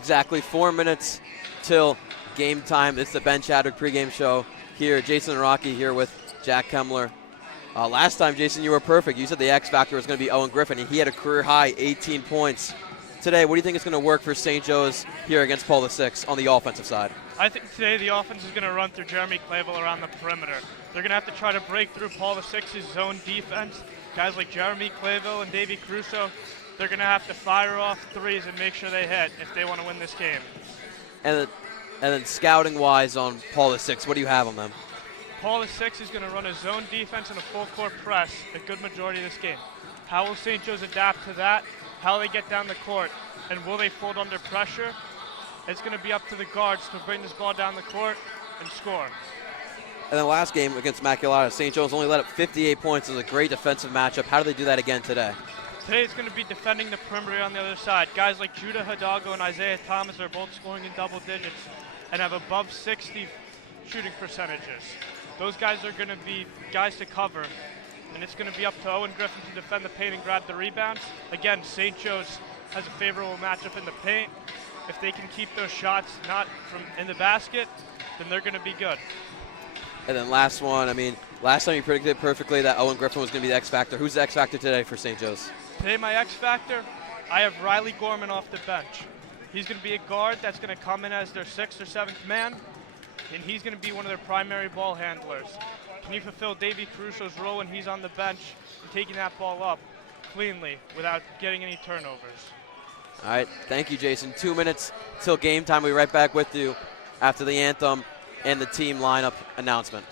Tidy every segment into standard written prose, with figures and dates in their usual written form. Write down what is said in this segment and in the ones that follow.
Exactly 4 minutes till game time. It's the Ben Chadwick pregame show here. Jason and Rocky here with Jack Kemmler. Last time, Jason, you were perfect. You said the X factor was going to be Owen Griffin, and he had a career high 18 points. Today, what do you think is going to work for St. Joe's here against Paul VI on the offensive side? I think today the offense is going to run through Jeremy Clavel around the perimeter. They're going to have to try to break through Paul VI's zone defense. Guys like Jeremy Clavel and Davey Crusoe, they're going to have to fire off threes and make sure they hit if they want to win this game. And then scouting-wise on Paul VI, what do you have on them? Paul VI is going to run a zone defense and a full-court press a good majority of this game. How will St. Joe's adapt to that? How will they get down the court? And will they fold under pressure? It's going to be up to the guards to bring this ball down the court and score. And then last game against Immaculata, St. Joe's only let up 58 points. It was a great defensive matchup. How do they do that again today? Today it's going to be defending the perimeter on the other side. Guys like Judah Hidalgo and Isaiah Thomas are both scoring in double digits and have above 60 shooting percentages. Those guys are going to be guys to cover, and it's going to be up to Owen Griffin to defend the paint and grab the rebounds. Again, St. Joe's has a favorable matchup in the paint. If they can keep those shots not from in the basket, then they're going to be good. And then last one, last time you predicted perfectly that Owen Griffin was going to be the X factor. Who's the X factor today for St. Joe's? Today my X factor, I have Riley Gorman off the bench. He's going to be a guard that's going to come in as their 6th or 7th man, and he's going to be one of their primary ball handlers. Can you fulfill Davey Crusoe's role when he's on the bench and taking that ball up cleanly without getting any turnovers? All right, thank you, Jason. 2 minutes till game time. We'll be right back with you after the anthem and the team lineup announcement.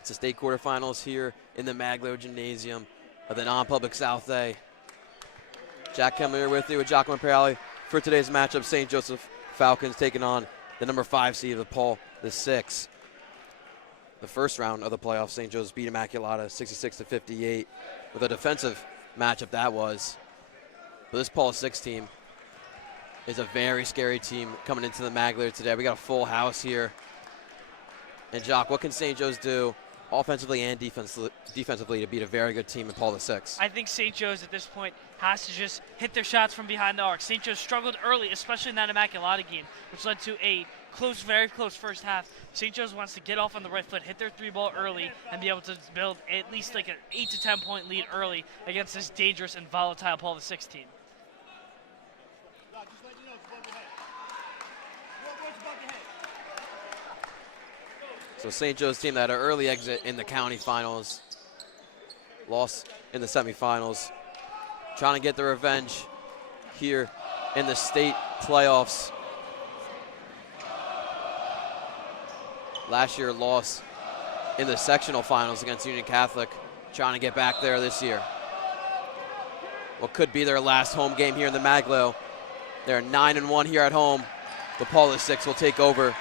It's the state quarterfinals here in the Maglo Gymnasium of the non-public South A. Jack Kemmler here with you with Giacomo Imperiale for today's matchup. St. Joseph Falcons taking on the number 5 seed of Paul VI. The first round of the playoffs, St. Joseph's beat Immaculata 66-58 with a defensive matchup that was. But this Paul VI team is a very scary team coming into the Magler today. We got a full house here. And Jock, what can St. Joe's do offensively and defensively to beat a very good team in Paul VI? I think St. Joe's at this point has to just hit their shots from behind the arc. St. Joe's struggled early, especially in that Immaculata game, which led to a close, very close first half. St. Joe's wants to get off on the right foot, hit their 3-ball early, and be able to build at least like an 8 to 10 point lead early against this dangerous and volatile Paul VI team. So St. Joe's team that had an early exit in the county finals, lost in the semifinals, trying to get the revenge here in the state playoffs. Last year lost in the sectional finals against Union Catholic, trying to get back there this year. What could be their last home game here in the Maglo. They're 9-1 here at home. The Paul VI will take over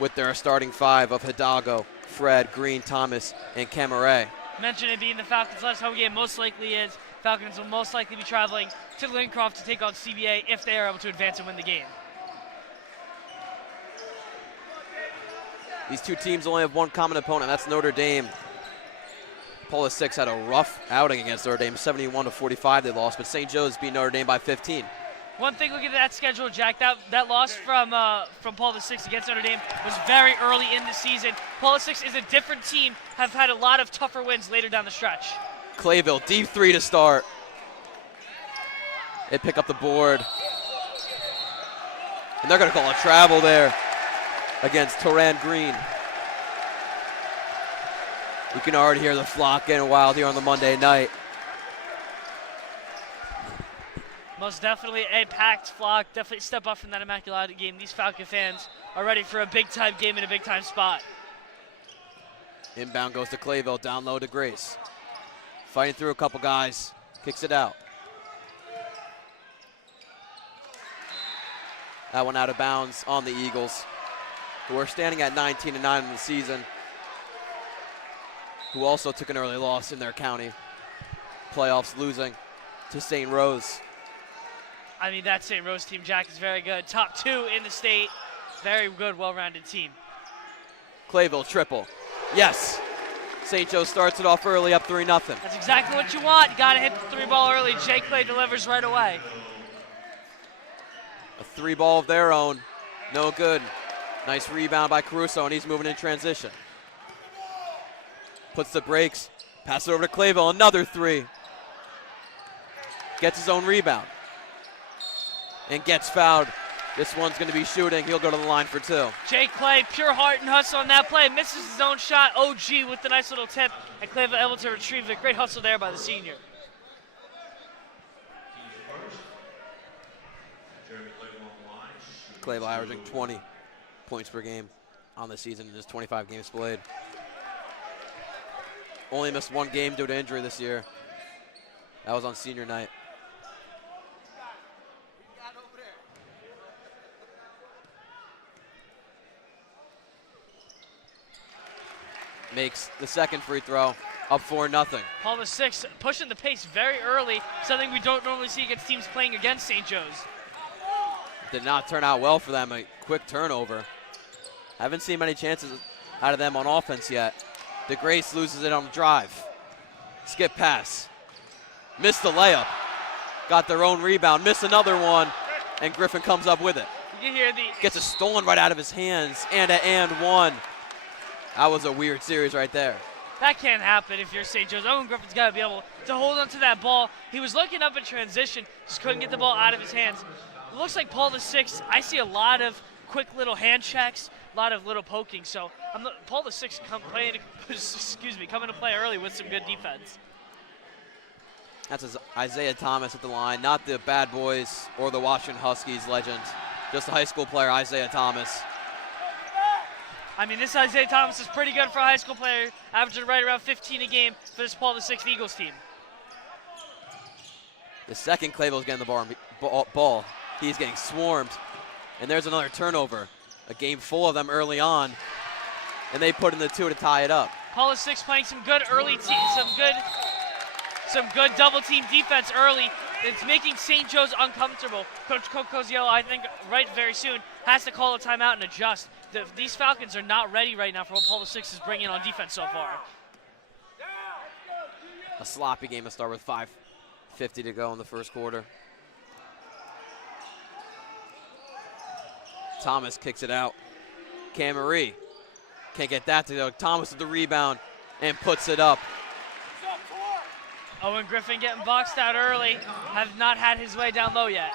with their starting 5 of Hidalgo, Fred, Green, Thomas, and Camaret. Mention it being the Falcons' last home game, most likely is Falcons will most likely be traveling to Lincroft to take on CBA if they are able to advance and win the game. These two teams only have one common opponent, that's Notre Dame. Paul VI had a rough outing against Notre Dame, 71-45 they lost, but St. Joe's beat Notre Dame by 15. One thing looking at that schedule, Jack, that loss from Paul VI against Notre Dame was very early in the season. Paul VI is a different team, have had a lot of tougher wins later down the stretch. Clayville, deep 3 to start. They pick up the board. And they're going to call a travel there against Turan Green. You can already hear the flock getting wild here on the Monday night. Most definitely a packed flock. Definitely step up from that Immaculata game. These Falcon fans are ready for a big-time game in a big-time spot. Inbound goes to Clayville, down low to Grace. Fighting through a couple guys, kicks it out. That one out of bounds on the Eagles, who are standing at 19-9 in the season, who also took an early loss in their county playoffs, losing to St. Rose. I mean, that St. Rose team, Jack, is very good. Top 2 in the state. Very good, well-rounded team. Clayville triple. Yes. St. Joe starts it off early, up 3-0. That's exactly what you want. You got to hit the 3-ball early. Jay Clay delivers right away. A 3-ball of their own. No good. Nice rebound by Caruso, and he's moving in transition. Puts the brakes. Pass it over to Clayville. Another 3. Gets his own rebound. And gets fouled. This one's going to be shooting. He'll go to the line for 2. Jay Clay, pure heart and hustle on that play. Misses his own shot. OG with the nice little tip. And Clayville able to retrieve it. Great hustle there by the senior. Clayville averaging 20 points per game on the season in his 25 games played. Only missed 1 game due to injury this year. That was on senior night. Makes the second free throw, up 4-0. Paul VI pushing the pace very early, something we don't normally see against teams playing against St. Joe's. Did not turn out well for them, a quick turnover. Haven't seen many chances out of them on offense yet. DeGrace loses it on the drive. Skip pass. Missed the layup. Got their own rebound, missed another one, and Griffin comes up with it. You can hear Gets it stolen right out of his hands, and one. That was a weird series right there. That can't happen if you're St. Joe's. Owen Griffin's got to be able to hold onto that ball. He was looking up in transition, just couldn't get the ball out of his hands. It looks like Paul VI, I see a lot of quick little hand checks, a lot of little poking. So Paul VI coming to play early with some good defense. That's Isaiah Thomas at the line, not the Bad Boys or the Washington Huskies legend, just a high school player, Isaiah Thomas. I mean, this Isaiah Thomas is pretty good for a high school player, averaging right around 15 a game for this Paul VI Eagles team. The second Clayville's getting the ball. He's getting swarmed. And there's another turnover. A game full of them early on. And they put in the 2 to tie it up. Paul VI playing some good early some good double team defense early. It's making St. Joe's uncomfortable. Coach Coziello, I think, very soon has to call a timeout and adjust. These Falcons are not ready right now for what Paul VI is bringing on defense so far. A sloppy game to start with 5:50 to go in the first quarter. Thomas kicks it out. Cam-Marie can't get that to go. Thomas with the rebound and puts it up. Owen Griffin getting boxed out early. Has not had his way down low yet.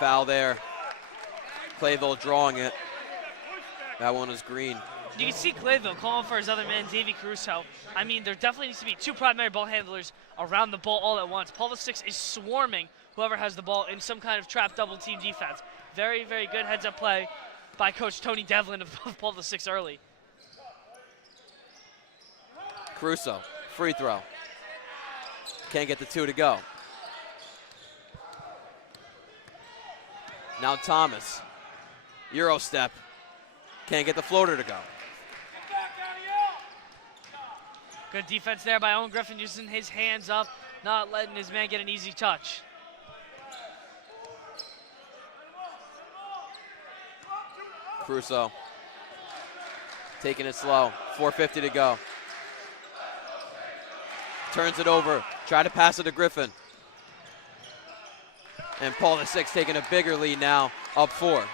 Foul there. Clayville drawing it. That one is green. You can see Clayville calling for his other man, Davey Caruso. I mean, there definitely needs to be 2 primary ball handlers around the ball all at once. Paul VI is swarming whoever has the ball in some kind of trap double team defense. Very, very good heads up play by Coach Tony Devlin of Paul VI early. Caruso, free throw. Can't get the 2 to go. Now Thomas, Euro step. Can't get the floater to go. Good defense there by Owen Griffin, using his hands up, not letting his man get an easy touch. Caruso taking it slow. 4:50 to go. Turns it over. Try to pass it to Griffin. And Paul VI taking a bigger lead now, up 4.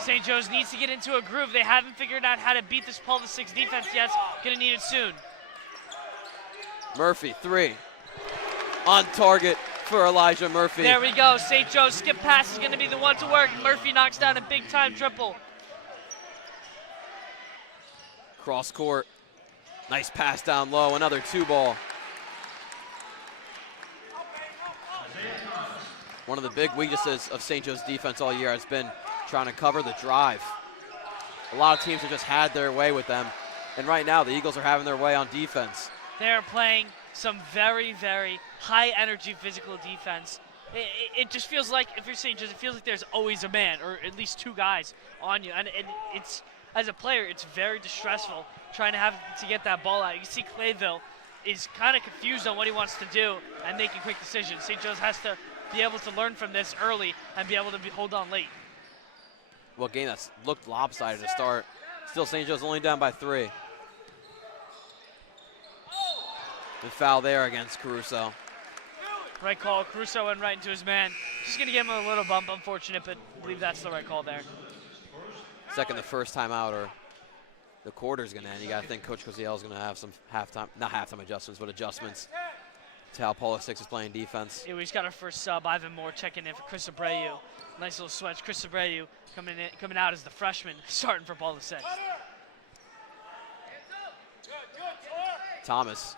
St. Joe's needs to get into a groove. They haven't figured out how to beat this Paul VI defense yet. Gonna need it soon. Murphy, 3. On target for Elijah Murphy. There we go. St. Joe's skip pass is gonna be the one to work. Murphy knocks down a big time triple. Cross court. Nice pass down low. Another 2 ball. One of the big weaknesses of St. Joe's defense all year has been trying to cover the drive. A lot of teams have just had their way with them. And right now, the Eagles are having their way on defense. They're playing some very, very high energy physical defense. It just feels like, if you're St. Joe's, it feels like there's always a man, or at least 2 guys on you. And it's, as a player, it's very distressful trying to have to get that ball out. You see Clayville is kind of confused on what he wants to do and making quick decisions. St. Joe's has to be able to learn from this early and be able to hold on late. Well, a game that's looked lopsided to start. Still, St. Joe's only down by 3. The foul there against Caruso. Right call. Caruso went right into his man. Just going to give him a little bump, unfortunate, but I believe that's the right call there. Second, the first time out, or the quarter's going to end. You got to think Coach Coziello is going to have some not halftime adjustments, but adjustments to how Paul VI is playing defense. Yeah, we just got our first sub, Ivan Moore, checking in for Chris Abreu. Nice little switch. Chris Abreu coming out as the freshman, starting for Paul VI. Thomas.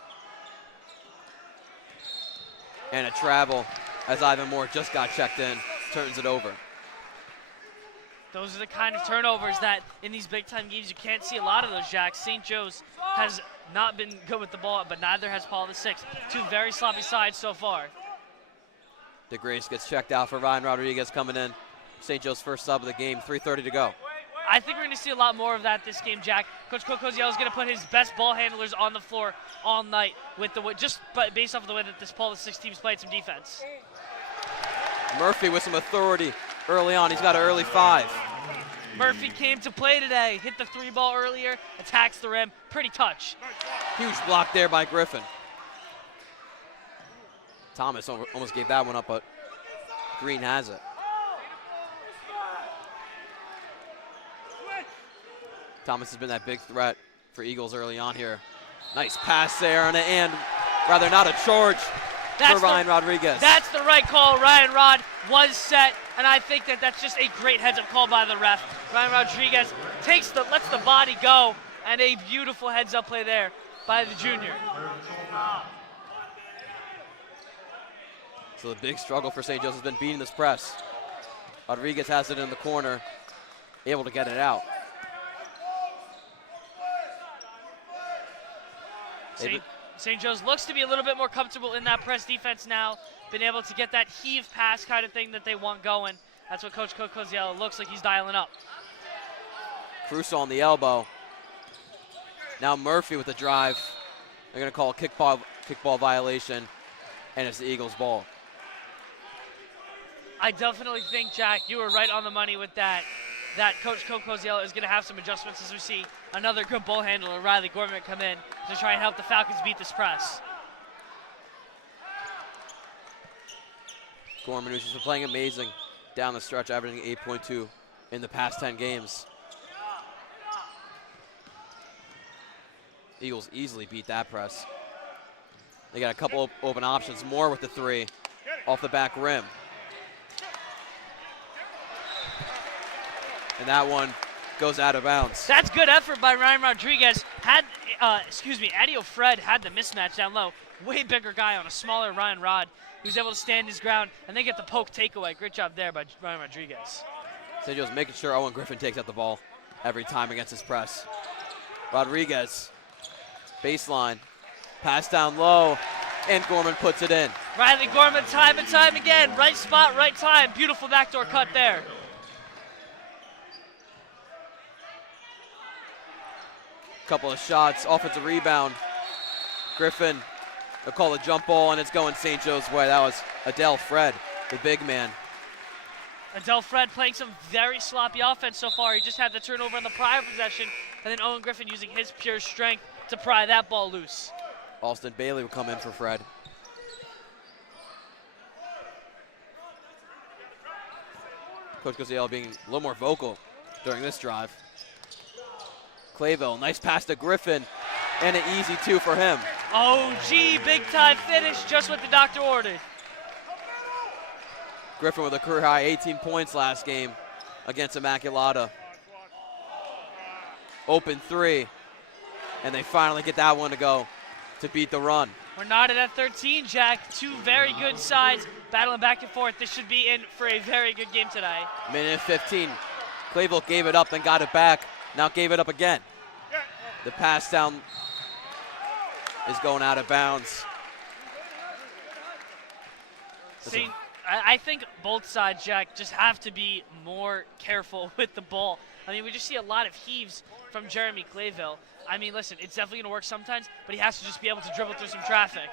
And a travel as Ivan Moore just got checked in, turns it over. Those are the kind of turnovers that in these big-time games you can't see a lot of those, Jack. St. Joe's has not been good with the ball, but neither has Paul VI. 2 very sloppy sides so far. DeGrace gets checked out for Ryan Rodriguez coming in. St. Joe's first sub of the game, 3:30 to go. I think we're going to see a lot more of that this game, Jack. Coach Coziello is going to put his best ball handlers on the floor all night with just based off of the way that this Paul VI team's played some defense. Murphy with some authority early on. He's got an early 5. Murphy came to play today. Hit the 3 ball earlier, attacks the rim. Pretty touch. Huge block there by Griffin. Thomas almost gave that one up, but Green has it. Thomas has been that big threat for Eagles early on here. Nice pass there, and rather not a charge for Ryan Rodriguez. That's the right call. Ryan Rod was set, and I think that's just a great heads-up call by the ref. Ryan Rodriguez lets the body go, and a beautiful heads-up play there by the junior. So the big struggle for St. Joe's has been beating this press. Rodriguez has it in the corner, able to get it out. St. Joe's looks to be a little bit more comfortable in that press defense now. Been able to get that heave pass kind of thing that they want going. That's what Coach Koziel looks like he's dialing up. Caruso on the elbow. Now Murphy with the drive. They're going to call a kickball violation, and it's the Eagles' ball. I definitely think, Jack, you were right on the money with that. That Coach Koziel is going to have some adjustments as we see another good ball handler, Riley Gorman, come in to try and help the Falcons beat this press. Gorman, who's just been playing amazing down the stretch, averaging 8.2 in the past 10 games. Eagles easily beat that press. They got a couple open options, more with the three off the back rim. And that one goes out of bounds. That's good effort by Ryan Rodriguez. Adio Fred had the mismatch down low. Way bigger guy on a smaller Ryan Rod. He was able to stand his ground and then get the poke takeaway. Great job there by Ryan Rodriguez. St. Joe's making sure Owen Griffin takes out the ball every time against his press. Rodriguez, baseline, pass down low, and Gorman puts it in. Riley Gorman time and time again. Right spot, right time. Beautiful backdoor cut there. Couple of shots, offensive rebound. Griffin, they'll call a jump ball, and it's going St. Joe's way. That was Adele Fred, the big man. Adele Fred playing some very sloppy offense so far. He just had the turnover in the prior possession, and then Owen Griffin using his pure strength to pry that ball loose. Alston Bailey will come in for Fred. Coach Koziel being a little more vocal during this drive. Clayville, nice pass to Griffin, and an easy two for him. OG, big time finish, just what the doctor ordered. Griffin with a career high 18 points last game against Immaculata. Open three, and they finally get that one to go to beat the run. We're knotted at 13, Jack. Two very good sides battling back and forth. This should be in for a very good game today. Minute 15. Clayville gave it up, then got it back. Now gave it up again. The pass down is going out of bounds. I think both sides, Jack, just have to be more careful with the ball. I mean, we just see a lot of heaves from Jeremy Clayville. I mean, listen, it's definitely going to work sometimes, but he has to just be able to dribble through some traffic.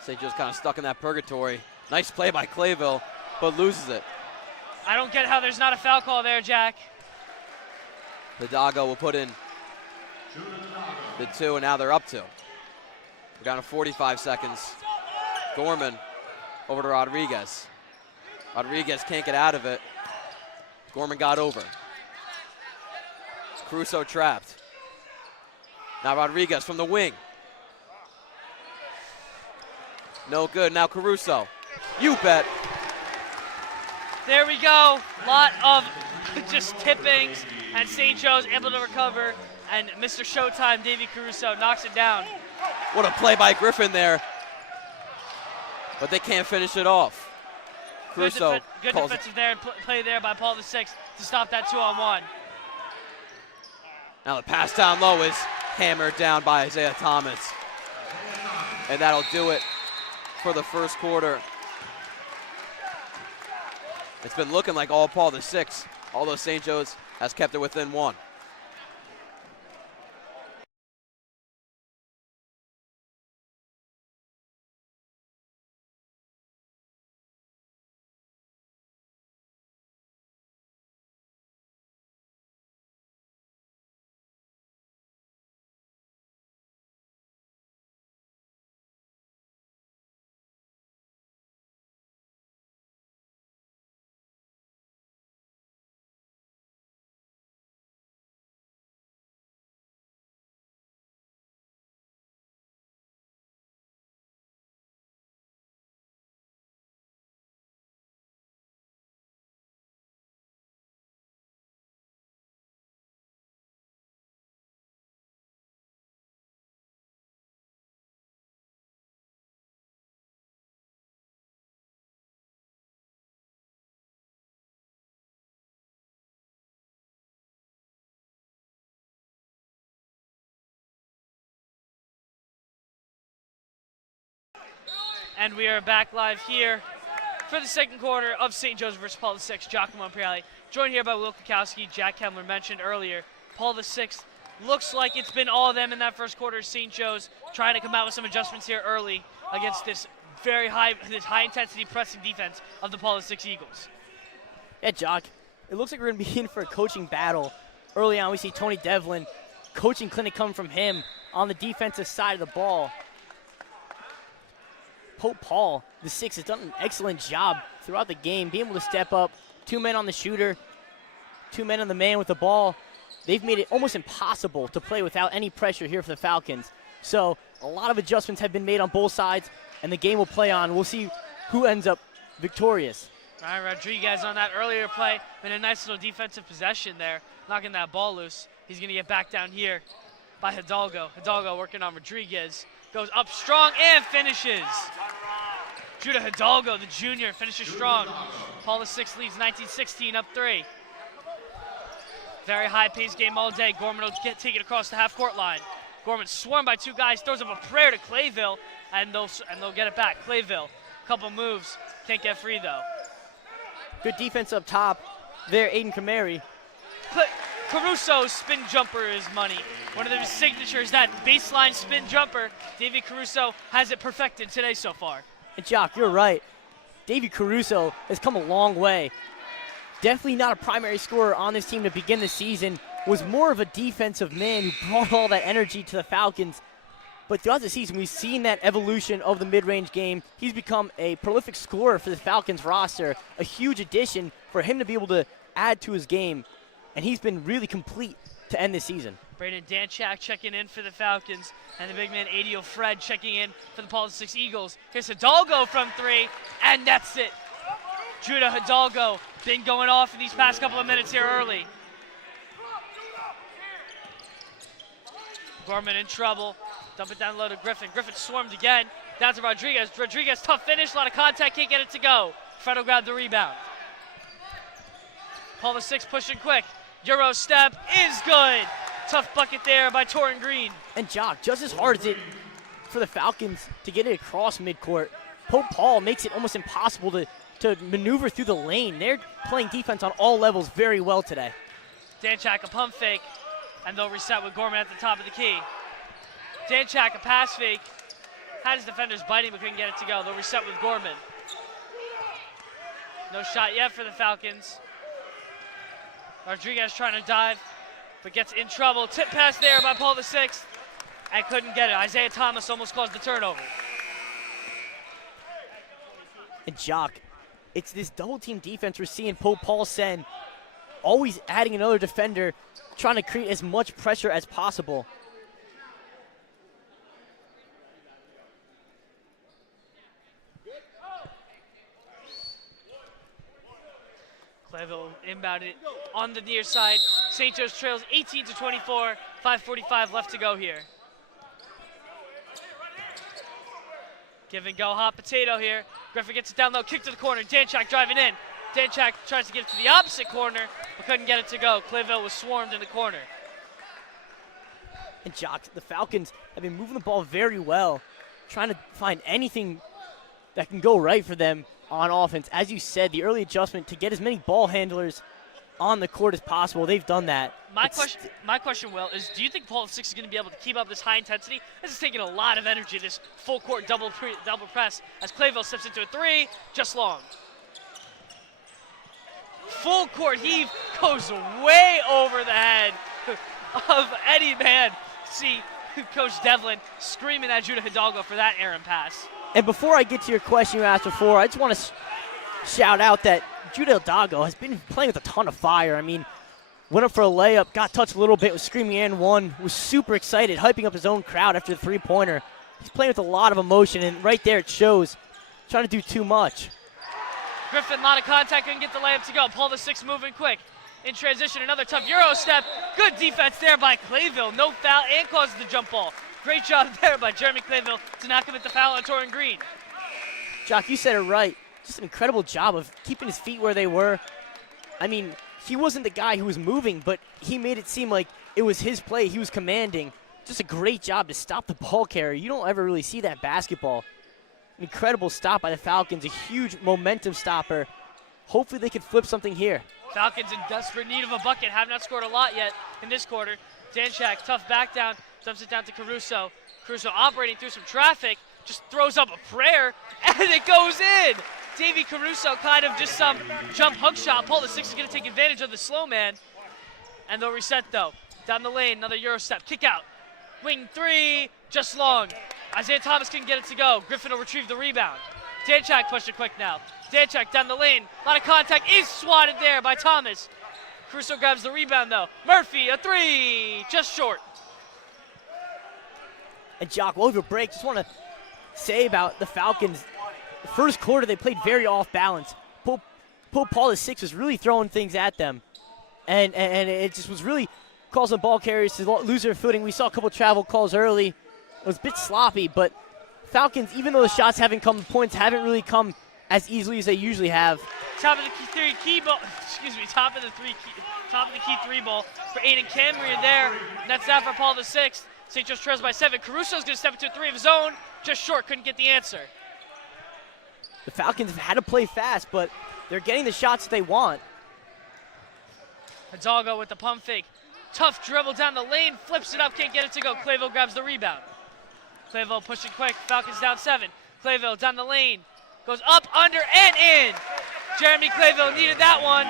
St. Joe's kind of stuck in that purgatory. Nice play by Clayville, but loses it. I don't get how there's not a foul call there, Jack. Hidalgo will put in the two, and now they're up two. We're down to 45 seconds. Gorman over to Rodriguez. Rodriguez can't get out of it. Gorman got over. Caruso trapped. Now Rodriguez from the wing. No good. Now Caruso. You bet. There we go. Lot of just tippings, and St. Joe's able to recover, and Mr. Showtime, Davey Caruso, knocks it down. What a play by Griffin there. But they can't finish it off. Caruso good defensive there and play there by Paul VI to stop that 2-on-1. Now the pass down low is hammered down by Isaiah Thomas. And that'll do it for the first quarter. It's been looking like all Paul VI, although St. Joe's has kept it within one. And we are back live here for the second quarter of St. Joe's versus Paul VI, Giacomo Imperiale. Joined here by Will Kukowski. Jack Kemmler mentioned earlier, Paul VI looks like it's been all of them in that first quarter. St. Joe's trying to come out with some adjustments here early against this high intensity pressing defense of the Paul VI Eagles. Yeah, Jock, it looks like we're going to be in for a coaching battle. Early on, we see Tony Devlin, coaching clinic coming from him on the defensive side of the ball. Pope Paul, the 6, has done an excellent job throughout the game, being able to step up. 2 men on the shooter, 2 men on the man with the ball. They've made it almost impossible to play without any pressure here for the Falcons. So a lot of adjustments have been made on both sides, and the game will play on. We'll see who ends up victorious. All right, Rodriguez on that earlier play, in a nice little defensive possession there, knocking that ball loose. He's going to get back down here by Hidalgo. Hidalgo working on Rodriguez. Goes up strong and finishes. Judah Hidalgo, the junior, finishes strong. Paul VI leads 19-16, up 3. Very high-paced game all day. Gorman will take it across the half-court line. Gorman swarmed by 2 guys, throws up a prayer to Clayville, and they'll get it back. Clayville, couple moves, can't get free though. Good defense up top there, Aiden Kamari. Caruso's spin jumper is money. One of his signatures, that baseline spin jumper. Davey Caruso has it perfected today so far. And Jock, you're right. Davey Caruso has come a long way. Definitely not a primary scorer on this team to begin the season. Was more of a defensive man who brought all that energy to the Falcons. But throughout the season, we've seen that evolution of the mid-range game. He's become a prolific scorer for the Falcons roster. A huge addition for him to be able to add to his game. And he's been really complete to end this season. Braden Danchak checking in for the Falcons, and the big man Adio Fred checking in for the Paul VI Eagles. Here's Hidalgo from 3, and that's it. Judah Hidalgo been going off in these past couple of minutes here early. Gorman in trouble. Dump it down low to Griffin. Griffin swarmed again. Down to Rodriguez. Rodriguez, tough finish, a lot of contact, can't get it to go. Fred will grab the rebound. Paul VI pushing quick. Euro step is good. Tough bucket there by Torrin Green. And Jock, just as hard as it for the Falcons to get it across midcourt, Pope Paul makes it almost impossible to maneuver through the lane. They're playing defense on all levels very well today. Danchak a pump fake, and they'll reset with Gorman at the top of the key. Danchak a pass fake. Had his defenders biting but couldn't get it to go. They'll reset with Gorman. No shot yet for the Falcons. Rodriguez trying to dive, but gets in trouble. Tip pass there by Paul VI, and couldn't get it. Isaiah Thomas almost caused the turnover. And Jock, it's this double team defense we're seeing Pope Paul send, always adding another defender, trying to create as much pressure as possible. Clayville inbounded on the near side. St. Joe's trails 18-24, 5:45 left to go here. Give and go, hot potato here. Griffin gets it down low, kick to the corner. Danchak driving in. Danchak tries to get it to the opposite corner, but couldn't get it to go. Clayville was swarmed in the corner. And Jock, the Falcons have been moving the ball very well, trying to find anything that can go right for them on offense. As you said, the early adjustment to get as many ball handlers on the court as possible. They've done that. My question, Will, is do you think Paul VI is going to be able to keep up this high intensity? This is taking a lot of energy, this full court double press, as Clayville steps into a 3, just long. Full court heave goes way over the head of any man. See Coach Devlin screaming at Judah Hidalgo for that errant pass. And before I get to your question you asked before, I just want to shout out that Judah Hidalgo has been playing with a ton of fire. I mean, went up for a layup, got touched a little bit, was screaming and one, was super excited, hyping up his own crowd after the three-pointer. He's playing with a lot of emotion, and right there it shows. Trying to do too much. Griffin, a lot of contact, couldn't get the layup to go. Paul VI moving quick. In transition, another tough Euro step. Good defense there by Clayville. No foul and causes the jump ball. Great job there by Jeremy Clayville to not commit the foul on Torrin Green. Jock, you said it right. Just an incredible job of keeping his feet where they were. I mean, he wasn't the guy who was moving, but he made it seem like it was his play. He was commanding. Just a great job to stop the ball carrier. You don't ever really see that basketball. incredible stop by the Falcons, a huge momentum stopper. Hopefully they can flip something here. Falcons in desperate need of a bucket, have not scored a lot yet in this quarter. Danchak, tough back down, dumps it down to Caruso. Caruso operating through some traffic, just throws up a prayer, and it goes in! Davey Caruso, kind of just some jump hook shot. Paul the Six is going to take advantage of the slow man. And they'll reset though. Down the lane, another Euro step, kick out. Wing three, just long. Isaiah Thomas can get it to go. Griffin will retrieve the rebound. Danchak pushed it quick now. Danchak down the lane, a lot of contact, is swatted there by Thomas. Caruso grabs the rebound though. Murphy, a three, just short. And Jock, we'll have a break. Just want to say about the Falcons. First quarter, they played very off balance. Paul the Six was really throwing things at them. And it just was really causing ball carriers to lose their footing. We saw a couple travel calls early. It was a bit sloppy, but Falcons, even though the shots haven't come, the points haven't really come as easily as they usually have. Top of the key ball, top of the key three ball for Aiden Camry there. And that's that for Paul the Sixth. St. Joe's trails by 7. Caruso's going to step into a three of his own. Just short, couldn't get the answer. The Falcons have had to play fast, but they're getting the shots that they want. Hidalgo with the pump fake. Tough dribble down the lane, flips it up, can't get it to go. Clayville grabs the rebound. Clayville pushing quick, Falcons down 7. Clayville down the lane, goes up, under, and in. Jeremy Clayville needed that one.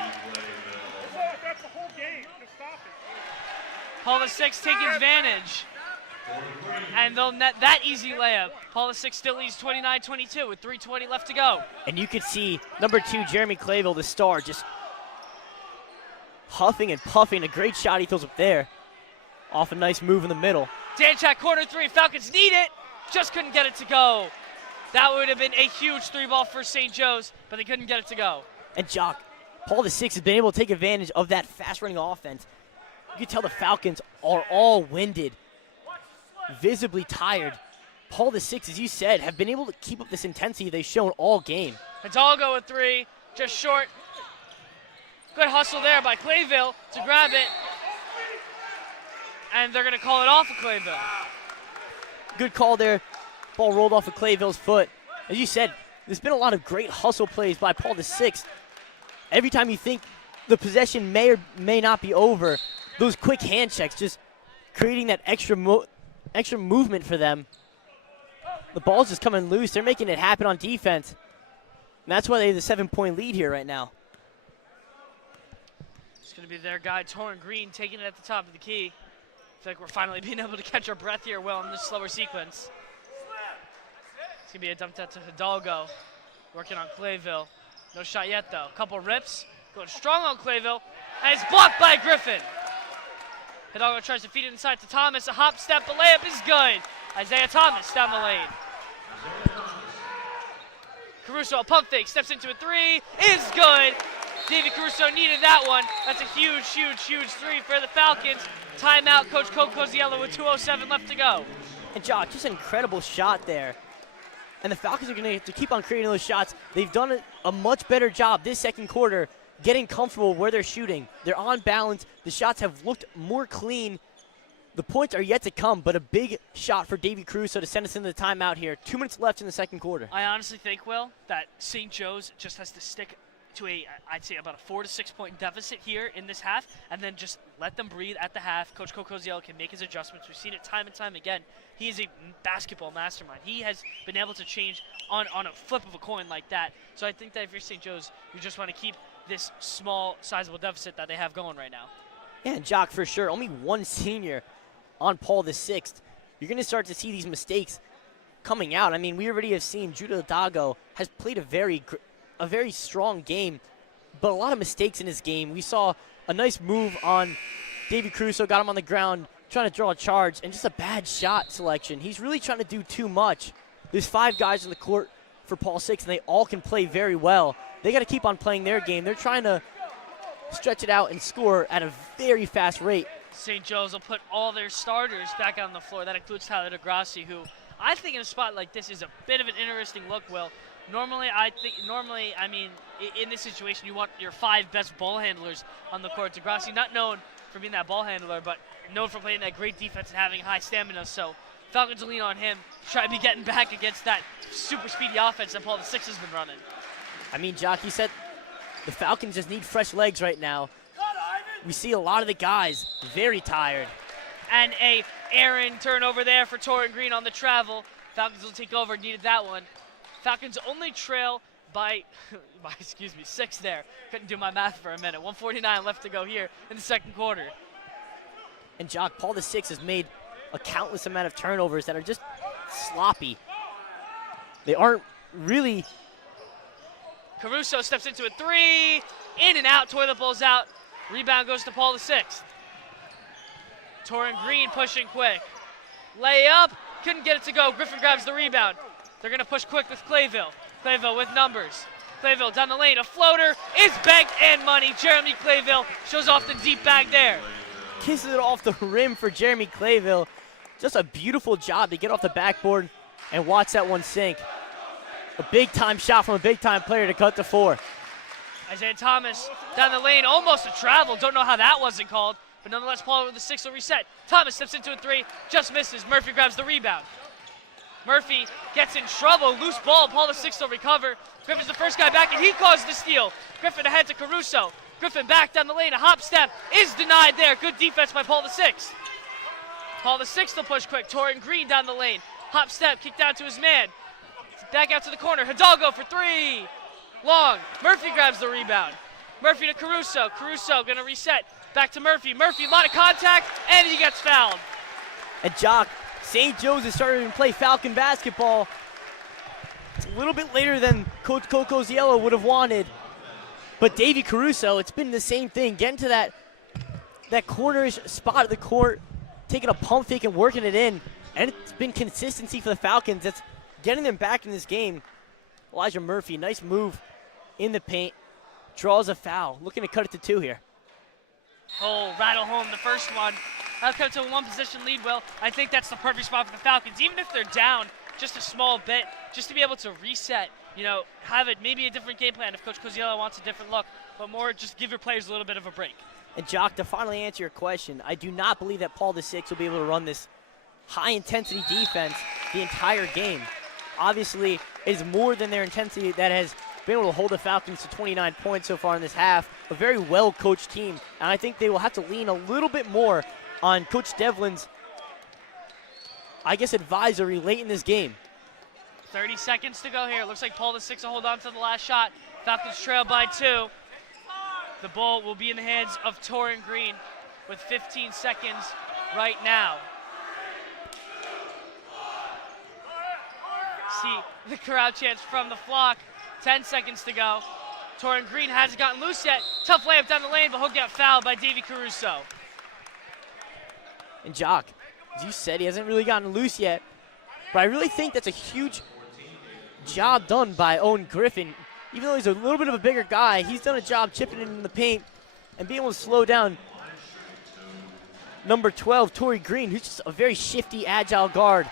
That's the whole game. Just stop it. Paul the Six taking advantage. And they'll net that easy layup. Paul the Six still leads 29-22 with 3:20 left to go. And you could see number 2, Jeremy Clayville, the star, just huffing and puffing. A great shot he throws up there. Off a nice move in the middle. Danchak, corner three. Falcons need it. Just couldn't get it to go. That would have been a huge three ball for St. Joe's, but they couldn't get it to go. And Jock, Paul the Six has been able to take advantage of that fast running offense. You can tell the Falcons are all winded, visibly tired. Paul the Six, as you said, have been able to keep up this intensity they've shown all game. Hidalgo with three, just short. Good hustle there by Clayville to grab it. And they're going to call it off of Clayville. Good call there. Ball rolled off of Clayville's foot. As you said, there's been a lot of great hustle plays by Paul the Sixth. Every time you think the possession may or may not be over, those quick hand checks just creating that extra movement for them. The ball's just coming loose. They're making it happen on defense. And that's why they have the 7-point lead here right now. It's going to be their guy, Torrin Green, taking it at the top of the key. I feel like we're finally being able to catch our breath here, Will, in this slower sequence. It's going to be a dump out to Hidalgo, working on Clayville. No shot yet, though. Couple rips, going strong on Clayville, and it's blocked by Griffin. Hidalgo tries to feed it inside to Thomas. A hop step, the layup is good. Isaiah Thomas down the lane. Caruso, a pump fake, steps into a three, is good. David Caruso needed that one. That's a huge, huge, huge three for the Falcons. Timeout, Coach Coziello with 2:07 left to go. And Jock, just an incredible shot there. And the Falcons are going to have to keep on creating those shots. They've done a much better job this second quarter getting comfortable where they're shooting. They're on balance. The shots have looked more clean. The points are yet to come, but a big shot for Davey Caruso to send us into the timeout here. 2 minutes left in the second quarter. I honestly think, Will, that St. Joe's just has to stick to I'd say about a 4 to 6 point deficit here in this half, and then just let them breathe at the half. Coach Coziello can make his adjustments. We've seen it time and time again. He is a basketball mastermind. He has been able to change on a flip of a coin like that. So I think that if you're St. Joe's, you just want to keep this small, sizable deficit that they have going right now. Yeah, and Jock, for sure, only one senior on Paul the Sixth. You're going to start to see these mistakes coming out. I mean, we already have seen Judah Hidalgo has played a very strong game, but a lot of mistakes in his game. We saw a nice move on Davey Caruso, got him on the ground, trying to draw a charge, and just a bad shot selection. He's really trying to do too much. There's 5 guys on the court for Paul Six, and they all can play very well. They got to keep on playing their game. They're trying to stretch it out and score at a very fast rate. St. Joe's will put all their starters back on the floor. That includes Tyler DeGrassi, who I think in a spot like this is a bit of an interesting look, Will. Normally, I mean, in this situation, you want your 5 best ball handlers on the court. DeGrassi, not known for being that ball handler, but known for playing that great defense and having high stamina. So Falcons will lean on him to try to be getting back against that super speedy offense that Paul VI has been running. I mean, Jock, you said the Falcons just need fresh legs right now. We see a lot of the guys very tired. And a Aaron turnover there for Torrin Green on the travel. Falcons will take over, needed that one. Falcons only trail by 6 there. Couldn't do my math for a minute. 1:49 left to go here in the second quarter. And Jock, Paul VI has made a countless amount of turnovers that are just sloppy. They aren't really. Caruso steps into a three, in and out, toilet bowl's out. Rebound goes to Paul VI. Torrin Green pushing quick. Layup, couldn't get it to go. Griffin grabs the rebound. They're gonna push quick with Clayville. Clayville with numbers. Clayville down the lane, a floater is banked and money. Jeremy Clayville shows off the deep bag there. Kisses it off the rim for Jeremy Clayville. Just a beautiful job to get off the backboard and watch that one sink. A big-time shot from a big-time player to cut to 4. Isaiah Thomas down the lane, almost a travel. Don't know how that wasn't called, but nonetheless, Paul with the 6 will reset. Thomas steps into a 3, just misses. Murphy grabs the rebound. Murphy gets in trouble, loose ball. Paul VI will recover. Griffin's the first guy back, and he caused the steal. Griffin ahead to Caruso. Griffin back down the lane, a hop step is denied there. Good defense by Paul VI. Paul VI will push quick. Torrin Green down the lane. Hop step, kick down to his man. Back out to the corner. Hidalgo for 3. Long. Murphy grabs the rebound. Murphy to Caruso. Caruso gonna reset. Back to Murphy. Murphy, a lot of contact, and he gets fouled. And Jock, St. Joe's is starting to play Falcon basketball. It's a little bit later than Coach Coco Ziello would have wanted. But Davey Caruso, it's been the same thing. Getting to that cornerish spot of the court, taking a pump fake and working it in. And it's been consistency for the Falcons. That's getting them back in this game. Elijah Murphy, nice move in the paint. Draws a foul. Looking to cut it to 2 here. Oh, rattle home the first one. That'll cut to a 1-position lead, Will. I think that's the perfect spot for the Falcons. Even if they're down just a small bit, just to be able to reset, have it maybe a different game plan if Coach Coziello wants a different look, but more just give your players a little bit of a break. And Jock, to finally answer your question, I do not believe that Paul VI will be able to run this high-intensity defense the entire game. Obviously, it is more than their intensity that has been able to hold the Falcons to 29 points so far in this half. A very well-coached team, and I think they will have to lean a little bit more on Coach Devlin's, advisory late in this game. 30 seconds to go here. Looks like Paul VI will hold on to the last shot. Falcons trail by 2. The ball will be in the hands of Torrin Green with 15 seconds right now. See the crowd chants from the flock. 10 seconds to go. Torrin Green hasn't gotten loose yet. Tough layup down the lane, but he'll get fouled by Davey Caruso. And Jock, as you said, he hasn't really gotten loose yet, but I really think that's a huge job done by Owen Griffin. Even though he's a little bit of a bigger guy, he's done a job chipping in the paint and being able to slow down number 12, Torrey Green, who's just a very shifty, agile guard.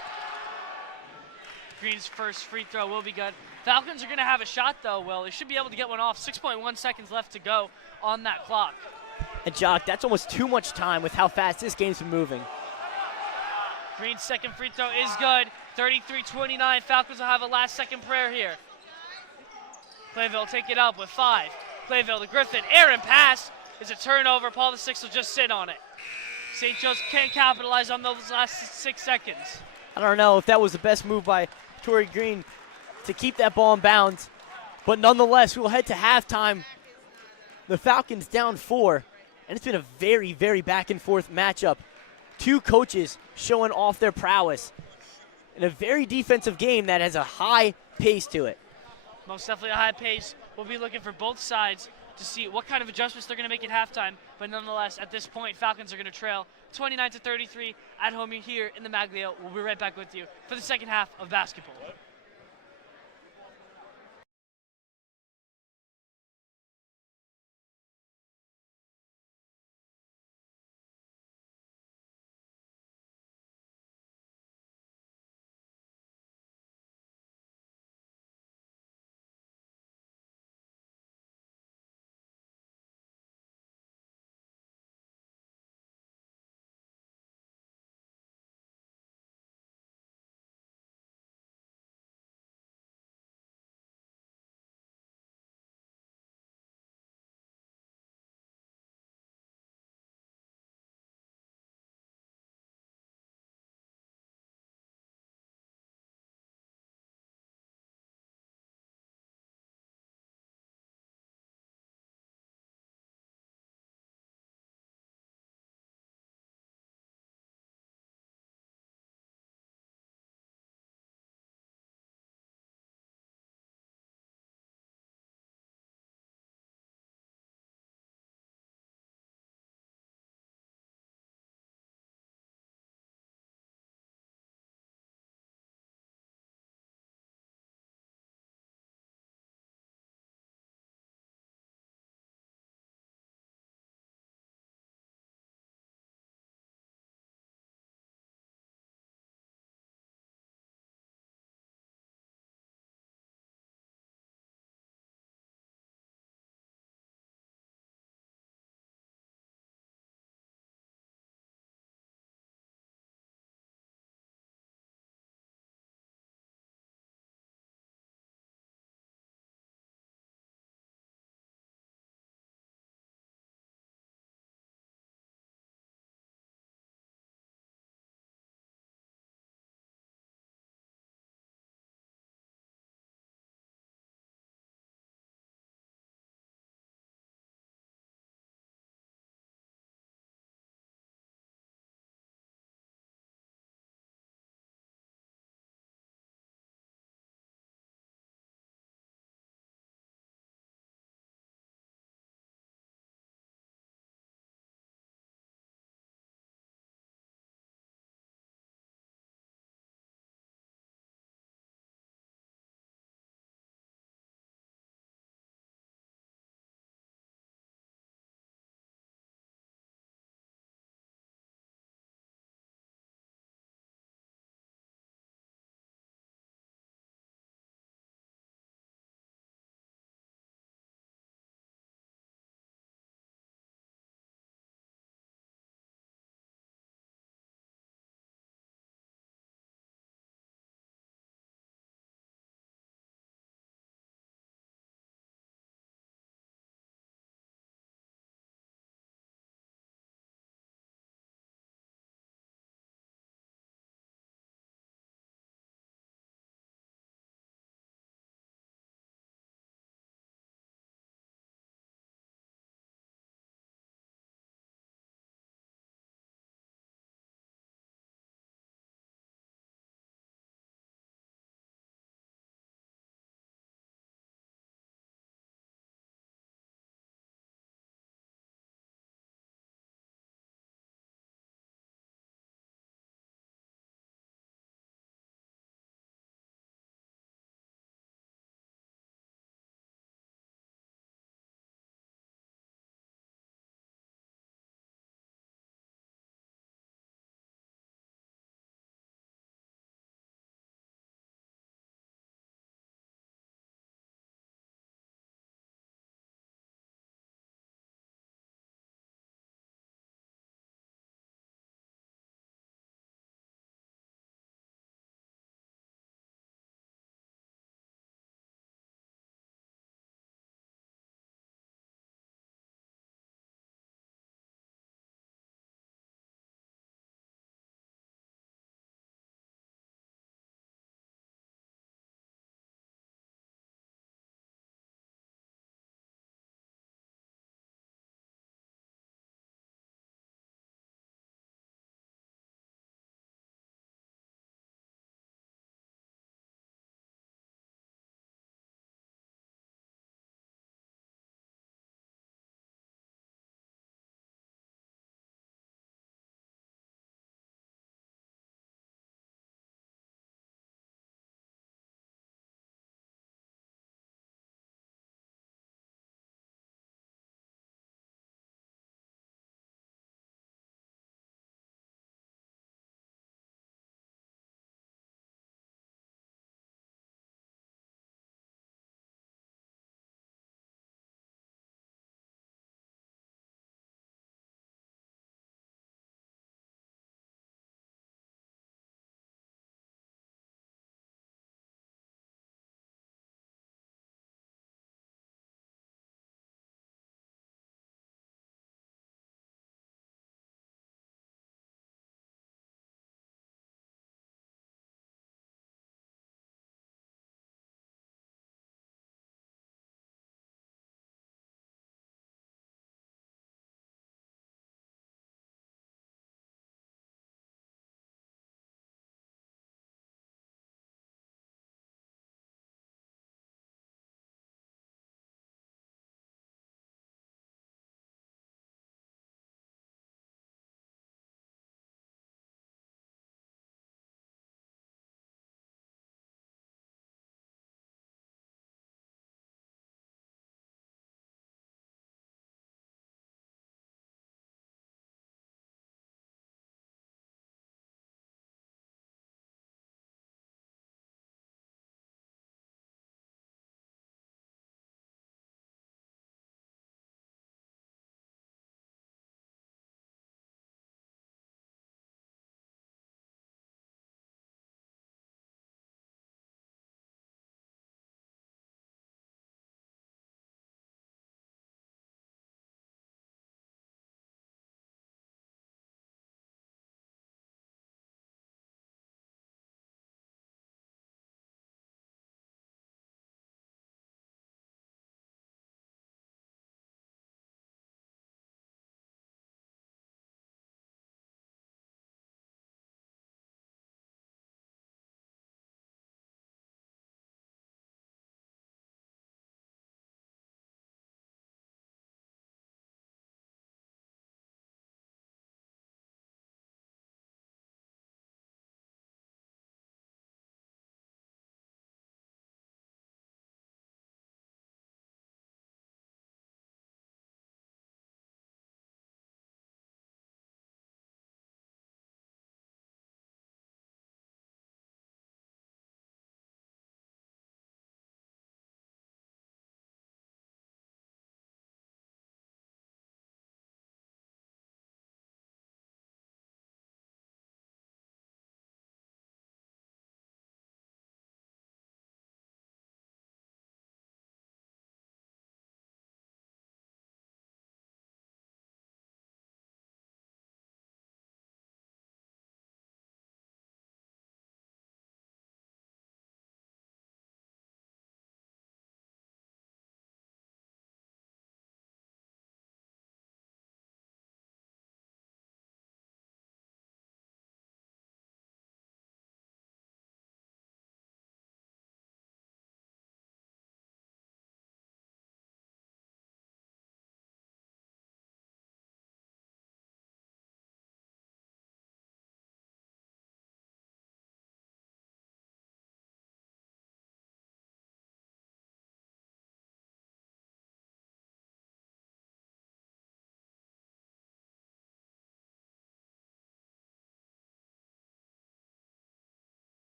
Green's first free throw will be good. Falcons are going to have a shot, though, Will. They should be able to get one off. 6.1 seconds left to go on that clock. And Jock, that's almost too much time with how fast this game's been moving. Green's second free throw is good. 33-29. Falcons will have a last-second prayer here. Clayville will take it up with 5. Clayville to Griffin. Aaron pass is a turnover. Paul VI will just sit on it. St. Joe's can't capitalize on those last 6 seconds. I don't know if that was the best move by Torrey Green to keep that ball in bounds. But nonetheless, we will head to halftime. The Falcons down 4. And it's been a very, very back-and-forth matchup. 2 coaches showing off their prowess in a very defensive game that has a high pace to it. Most definitely a high pace. We'll be looking for both sides to see what kind of adjustments they're going to make at halftime. But nonetheless, at this point, Falcons are going to trail 29-33 at home here in the Maglio. We'll be right back with you for the second half of basketball.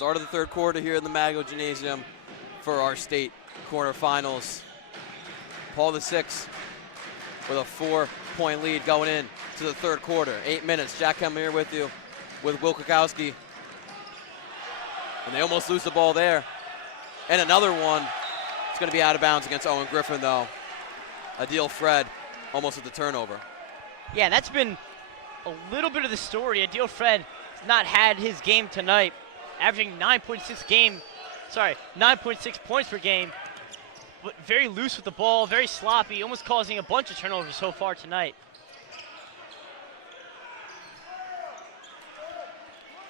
Start of the third quarter here in the Mago Gymnasium for our state quarterfinals. Paul VI with a 4-point lead going in to the third quarter. 8 minutes. Jack Kemmler here with you with Will Kukowski. And they almost lose the ball there. And another one. It's going to be out of bounds against Owen Griffin, though. Adil Fred almost with the turnover. Yeah, that's been a little bit of the story. Adil Fred has not had his game tonight, averaging 9.6 points per game, but very loose with the ball, very sloppy, almost causing a bunch of turnovers so far tonight.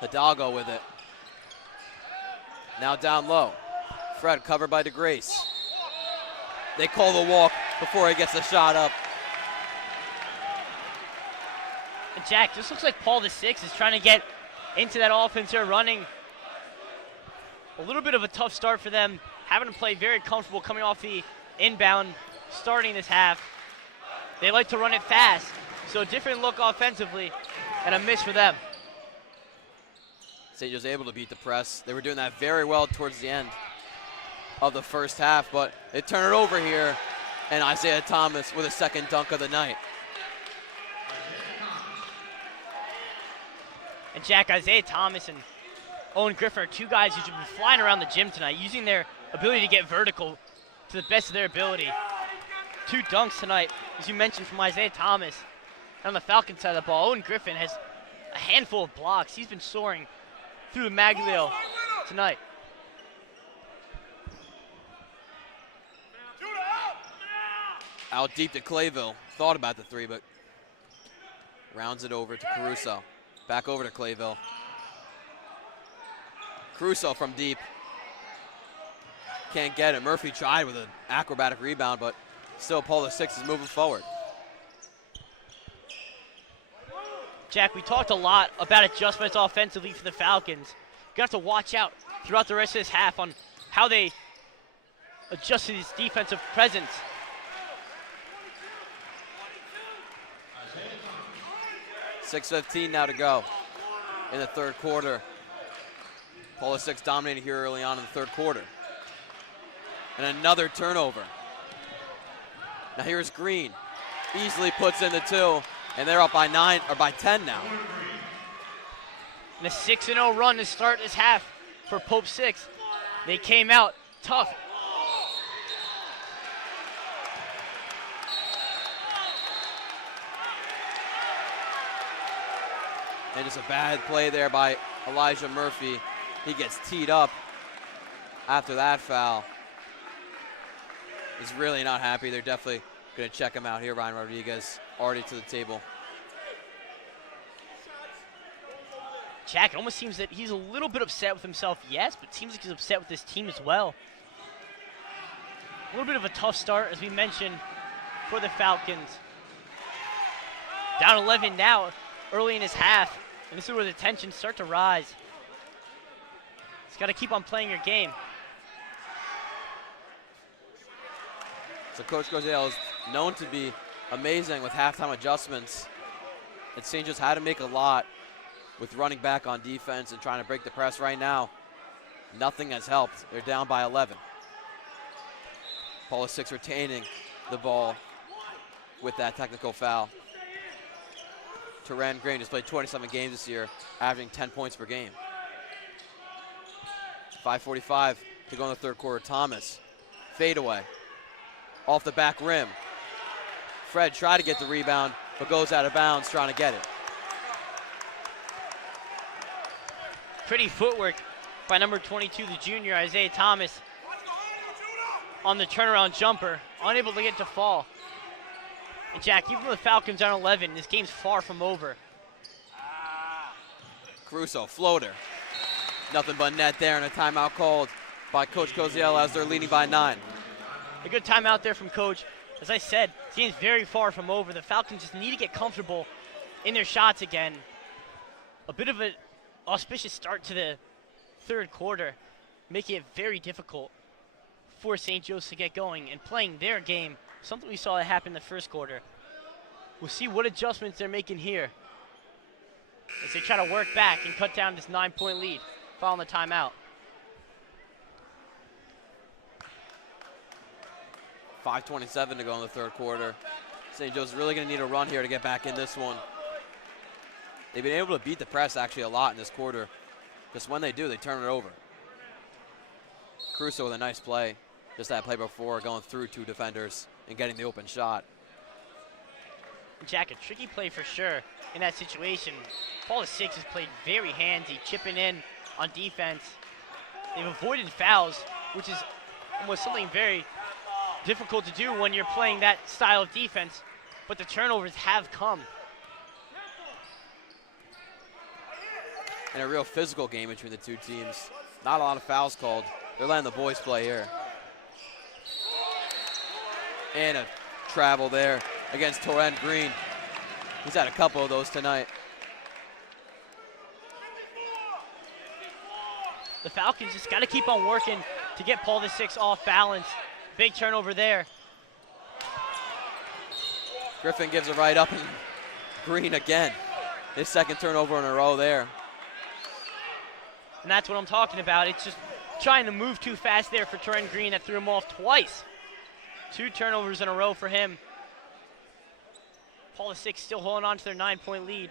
Hidalgo with it. Now down low. Fred covered by DeGrace. They call the walk before he gets the shot up. And Jack, this looks like Paul VI is trying to get into that offense here, running. A little bit of a tough start for them, having to play very comfortable coming off the inbound, starting this half. They like to run it fast, so a different look offensively, and a miss for them. St. Joe's able to beat the press. They were doing that very well towards the end of the first half, but they turn it over here, and Isaiah Thomas with a second dunk of the night. And Jack, Isaiah Thomas and Owen Griffin are two guys who should be flying around the gym tonight, using their ability to get vertical to the best of their ability. 2 dunks tonight, as you mentioned, from Isaiah Thomas. And on the Falcon side of the ball, Owen Griffin has a handful of blocks. He's been soaring through the Maglio tonight. Out deep to Clayville. Thought about the 3, but rounds it over to Caruso. Back over to Clayville. Caruso from deep. Can't get it. Murphy tried with an acrobatic rebound, but still Paul VI is moving forward. Jack, we talked a lot about adjustments offensively for the Falcons. You're going to have to watch out throughout the rest of this half on how they adjust to this defensive presence. .6:15 now to go in the third quarter. Paul VI dominated here early on in the third quarter. And another turnover. Now here's Green. Easily puts in the 2, and they're up by 9 or by 10 now. And a 6-0 run to start this half for Pope 6. They came out tough. And just a bad play there by Elijah Murphy. He gets teed up after that foul. He's really not happy. They're definitely going to check him out here. Ryan Rodriguez already to the table. Jack, it almost seems that he's a little bit upset with himself, yes, but it seems like he's upset with his team as well. A little bit of a tough start, as we mentioned, for the Falcons. Down 11 now, early in his half, and this is where the tensions start to rise. He's got to keep on playing your game. So Coach Gozale is known to be amazing with halftime adjustments. And St. Joe's had to make a lot with running back on defense and trying to break the press right now. Nothing has helped. They're down by 11. Paul VI retaining the ball with that technical foul. Teran Green has played 27 games this year, averaging 10 points per game. 5:45 to go in the third quarter. Thomas, fadeaway, off the back rim. Fred tried to get the rebound, but goes out of bounds trying to get it. Pretty footwork by number 22, the junior, Isaiah Thomas, on the turnaround jumper, unable to get to fall. And Jack, even with the Falcons down 11, this game's far from over. Caruso, floater. Nothing but net there, and a timeout called by Coach Koziel as they're leading by 9. A good timeout there from Coach. As I said, this game's very far from over. The Falcons just need to get comfortable in their shots again. A bit of an auspicious start to the third quarter, making it very difficult for St. Joe's to get going and playing their game, something we saw that happen in the first quarter. We'll see what adjustments they're making here as they try to work back and cut down this 9-point lead following the timeout. 5:27 to go in the third quarter. St. Joe's really going to need a run here to get back in this one. They've been able to beat the press actually a lot in this quarter. Just when they do, they turn it over. Caruso with a nice play. Just that play before, going through 2 defenders and getting the open shot. Jack, a tricky play for sure in that situation. Paul VI has played very handsy, chipping in on defense. They've avoided fouls, which is almost something very difficult to do when you're playing that style of defense, but the turnovers have come. And a real physical game between the 2 teams. Not a lot of fouls called. They're letting the boys play here. And a travel there against Torrent Green. He's had a couple of those tonight. The Falcons just got to keep on working to get Paul VI off balance. Big turnover there. Griffin gives it right up, and Green again. His second turnover in a row there. And that's what I'm talking about. It's just trying to move too fast there for Torrent Green. That threw him off twice. 2 turnovers in a row for him. Paul VI still holding on to their 9-point lead,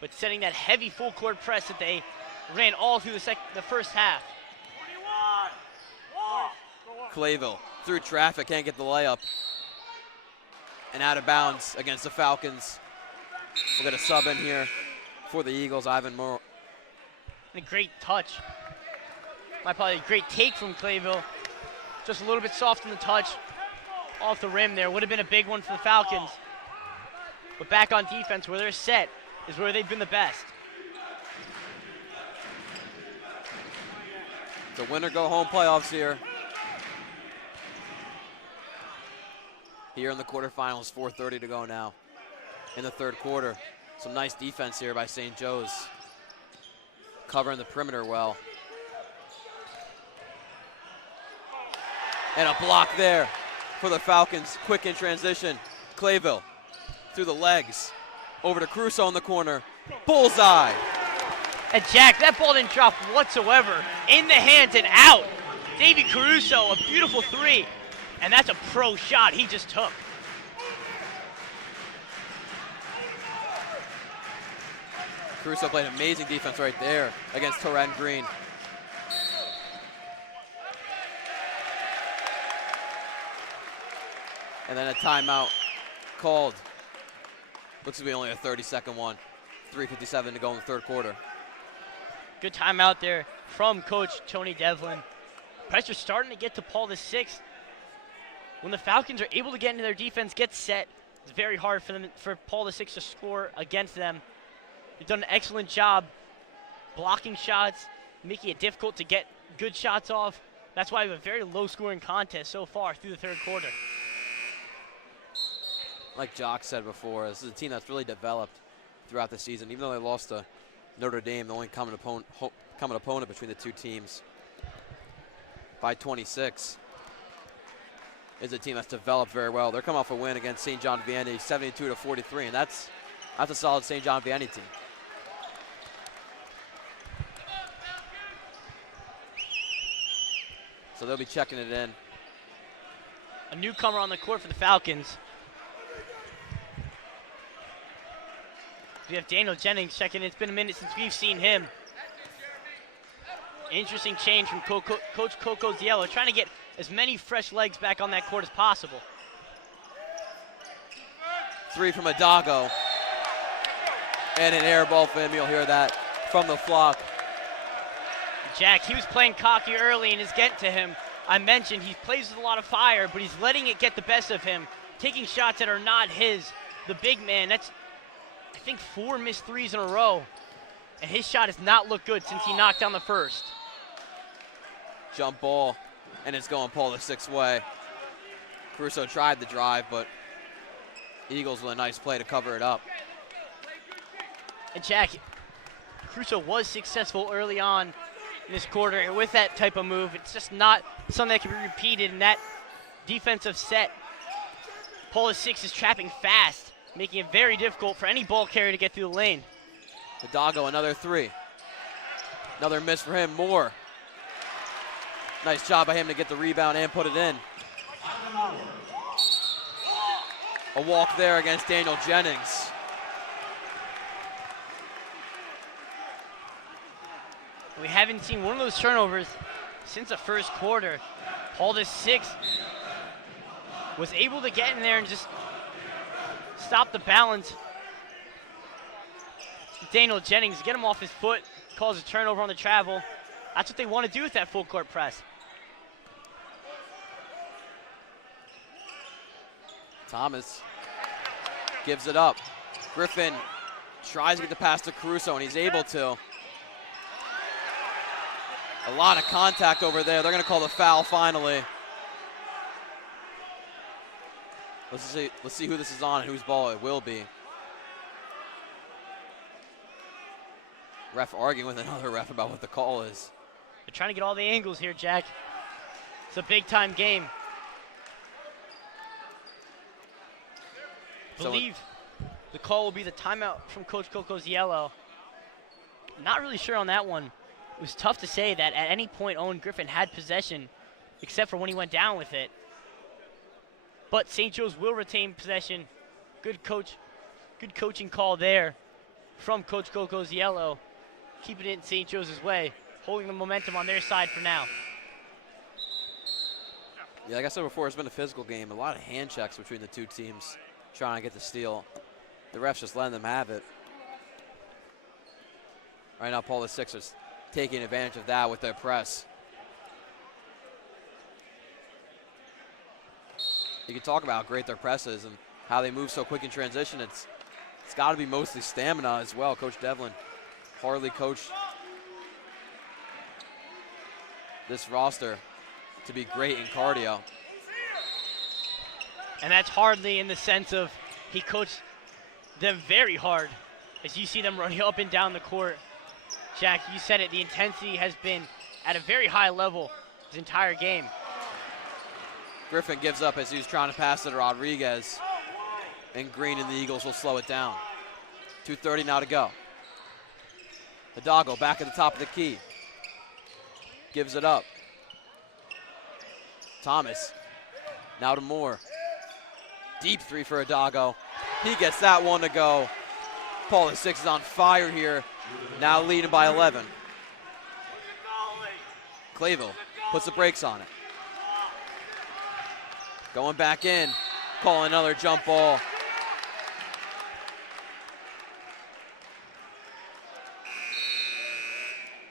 but setting that heavy full court press that they ran all through the first half. Clayville through traffic, can't get the layup. And out of bounds against the Falcons. We'll get a sub in here for the Eagles, Ivan Moore. And a great touch. Probably a great take from Clayville. Just a little bit soft in the touch. Off the rim there. Would have been a big one for the Falcons. But back on defense, where they're set, is where they've been the best. The winner go home playoffs here. Here in the quarterfinals, 4:30 to go now in the third quarter. Some nice defense here by St. Joe's. Covering the perimeter well. And a block there for the Falcons. Quick in transition. Clayville through the legs. Over to Caruso in the corner. Bullseye. And Jack, that ball didn't drop whatsoever. In the hands and out. Davey Caruso, a beautiful 3. And that's a pro shot he just took. Caruso played amazing defense right there against Torrent Green. And then a timeout called. Looks to be only a 30-second one. 3:57 to go in the third quarter. Good timeout there from Coach Tony Devlin. Pressure starting to get to Paul VI. When the Falcons are able to get into their defense, get set, it's very hard for Paul VI to score against them. They've done an excellent job blocking shots, making it difficult to get good shots off. That's why we have a very low-scoring contest so far through the third quarter. Like Jock said before, this is a team that's really developed throughout the season. Even though they lost to Notre Dame, the only common opponent between the 2 teams by 26 is a team that's developed very well. They're coming off a win against St. John Vianney, 72-43, and that's a solid St. John Vianney team. So they'll be checking it in. A newcomer on the court for the Falcons. We have Daniel Jennings checking in. It's been a minute since we've seen him. Interesting change from Coach Coco Ziello, trying to get as many fresh legs back on that court as possible. 3 from Adago. And an air ball for him. You'll hear that from the flock. Jack, he was playing cocky early and it's getting to him. I mentioned he plays with a lot of fire, but he's letting it get the best of him, taking shots that are not his. The big man, that's, I think, 4 missed 3s in a row. And his shot has not looked good since he knocked down the first. Jump ball, and it's going Paul VI way. Caruso tried the drive, but Eagles with a nice play to cover it up. And Jack, Caruso was successful early on in this quarter, and with that type of move, it's just not something that can be repeated in that defensive set. Paul VI is trapping fast, making it very difficult for any ball carrier to get through the lane. Hidalgo, another 3. Another miss for him, Moore. Nice job by him to get the rebound and put it in. A walk there against Daniel Jennings. We haven't seen one of those turnovers since the first quarter. Paul VI was able to get in there and just stop the balance. Daniel Jennings, get him off his foot, calls a turnover on the travel. That's what they want to do with that full court press. Thomas gives it up. Griffin tries to get the pass to Caruso, and he's able to. A lot of contact over there. They're going to call the foul finally. Let's see who this is on and whose ball it will be. Ref arguing with another ref about what the call is. They're trying to get all the angles here, Jack. It's a big-time game. I believe the call will be the timeout from Coach Coco's yellow. Not really sure on that one. It was tough to say that at any point Owen Griffin had possession, except for when he went down with it. But St. Joe's will retain possession. Good coaching call there from Coach Coco's yellow, keeping it in St. Joe's way, holding the momentum on their side for now. Yeah, like I said before, it's been a physical game. A lot of hand checks between the two teams trying to get the steal. The refs just letting them have it. Right now, Paul VI is taking advantage of that with their press. You can talk about how great their press is and how they move so quick in transition. It's got to be mostly stamina as well. Coach Devlin hardly coached this roster to be great in cardio. And that's hardly in the sense of he coached them very hard, as you see them running up and down the court. Jack, you said it, the intensity has been at a very high level this entire game. Griffin gives up as he was trying to pass it to Rodriguez. And Green and the Eagles will slow it down. 2:30 now to go. Hidalgo back at the top of the key. Gives it up. Thomas. Now to Moore. Deep three for Hidalgo. He gets that one to go. Paul VI is on fire here. Now leading by 11. Clayville puts the brakes on it. Going back in. Calling another jump ball.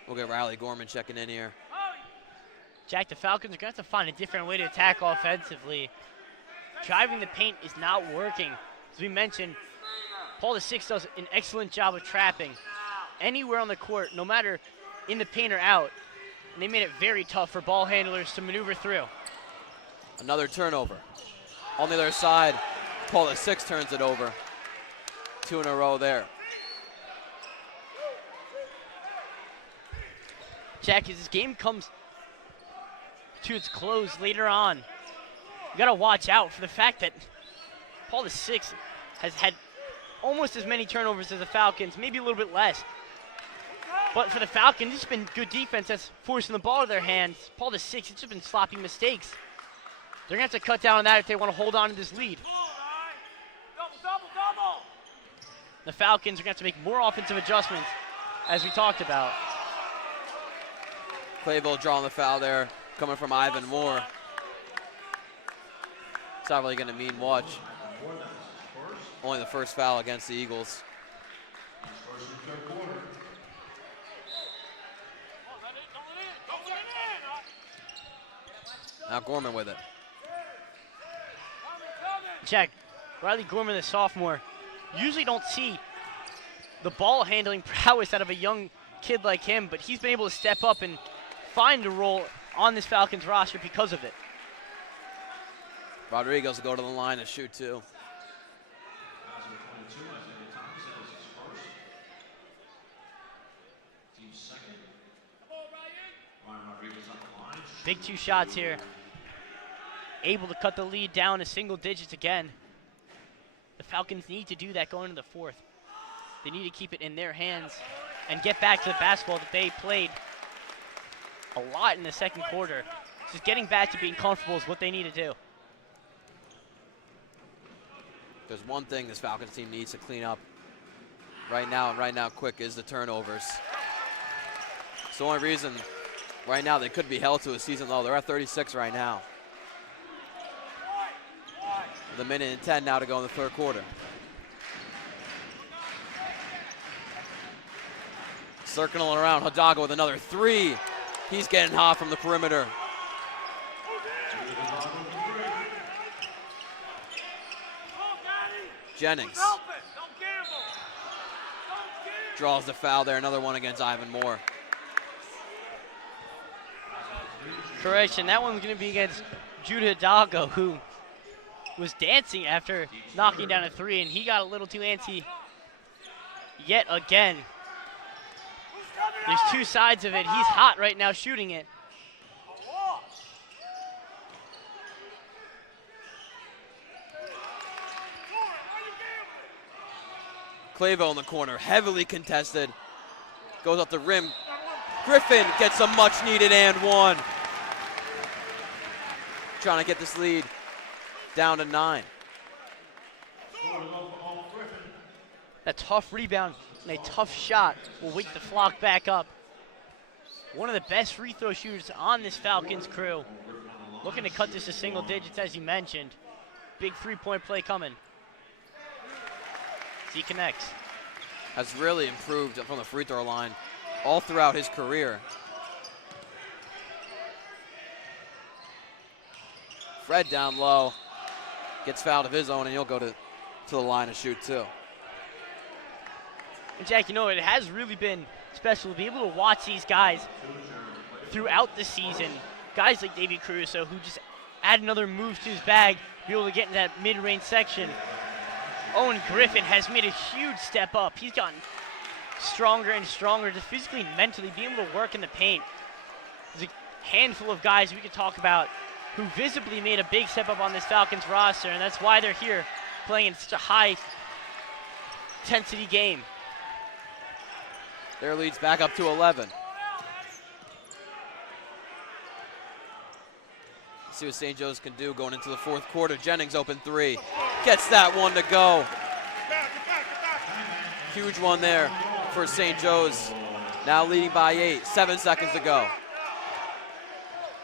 We'll get Riley Gorman checking in here. Jack, the Falcons are going to have to find a different way to attack offensively. Driving the paint is not working. As we mentioned, Paul VI does an excellent job of trapping anywhere on the court, no matter in the paint or out. And they made it very tough for ball handlers to maneuver through. Another turnover. On the other side, Paul VI turns it over. 2 in a row there. Jack, as this game comes to its close later on, you got to watch out for the fact that Paul VI has had almost as many turnovers as the Falcons, maybe a little bit less. But for the Falcons, it's been good defense that's forcing the ball to their hands. Paul VI, it's just been sloppy mistakes. They're going to have to cut down on that if they want to hold on to this lead. The Falcons are going to have to make more offensive adjustments, as we talked about. Clayville drawing the foul there, coming from Ivan Moore. It's not really going to mean much. Only the first foul against the Eagles. Now Gorman with it. Check. Riley Gorman, the sophomore. Usually don't see the ball handling prowess out of a young kid like him, but he's been able to step up and find a role on this Falcons roster because of it. Rodriguez will go to the line and shoot 2. Big 2 shots here. Able to cut the lead down to single digits again. The Falcons need to do that going into the fourth. They need to keep it in their hands and get back to the basketball that they played a lot in the second quarter. Just getting back to being comfortable is what they need to do. There's one thing this Falcons team needs to clean up right now, and right now quick, is the turnovers. It's the only reason right now they could be held to a season low. They're at 36 right now. With a minute and 10 now to go in the third quarter. Circling around, Hidalgo with another three. He's getting hot from the perimeter. Jennings draws the foul there. Another one against Ivan Moore. Correction, that one's going to be against Judah Hidalgo, who was dancing after knocking down a three, and he got a little too antsy yet again. There's two sides of it. He's hot right now shooting it. Clavo in the corner, heavily contested. Goes up the rim. Griffin gets a much needed and one. Trying to get this lead down to 9. A tough rebound and a tough shot will wake the flock back up. One of the best free throw shooters on this Falcons crew. Looking to cut this to single digits, as you mentioned. Big three-point play coming. He connects. Has really improved from the free throw line all throughout his career. Fred down low, gets fouled of his own, and he'll go to the line and shoot too. And Jack, you know, it has really been special to be able to watch these guys throughout the season. Guys like Davey Caruso, who just add another move to his bag, be able to get in that mid-range section. Owen Griffin has made a huge step up. He's gotten stronger and stronger, just physically and mentally, being able to work in the paint. There's a handful of guys we could talk about who visibly made a big step up on this Falcons roster, and that's why they're here playing in such a high-intensity game. Their lead's back up to 11. Let's see what St. Joe's can do going into the fourth quarter. Jennings open three. Gets that one to go. Huge one there for St. Joe's. Now leading by 8. 7 seconds to go.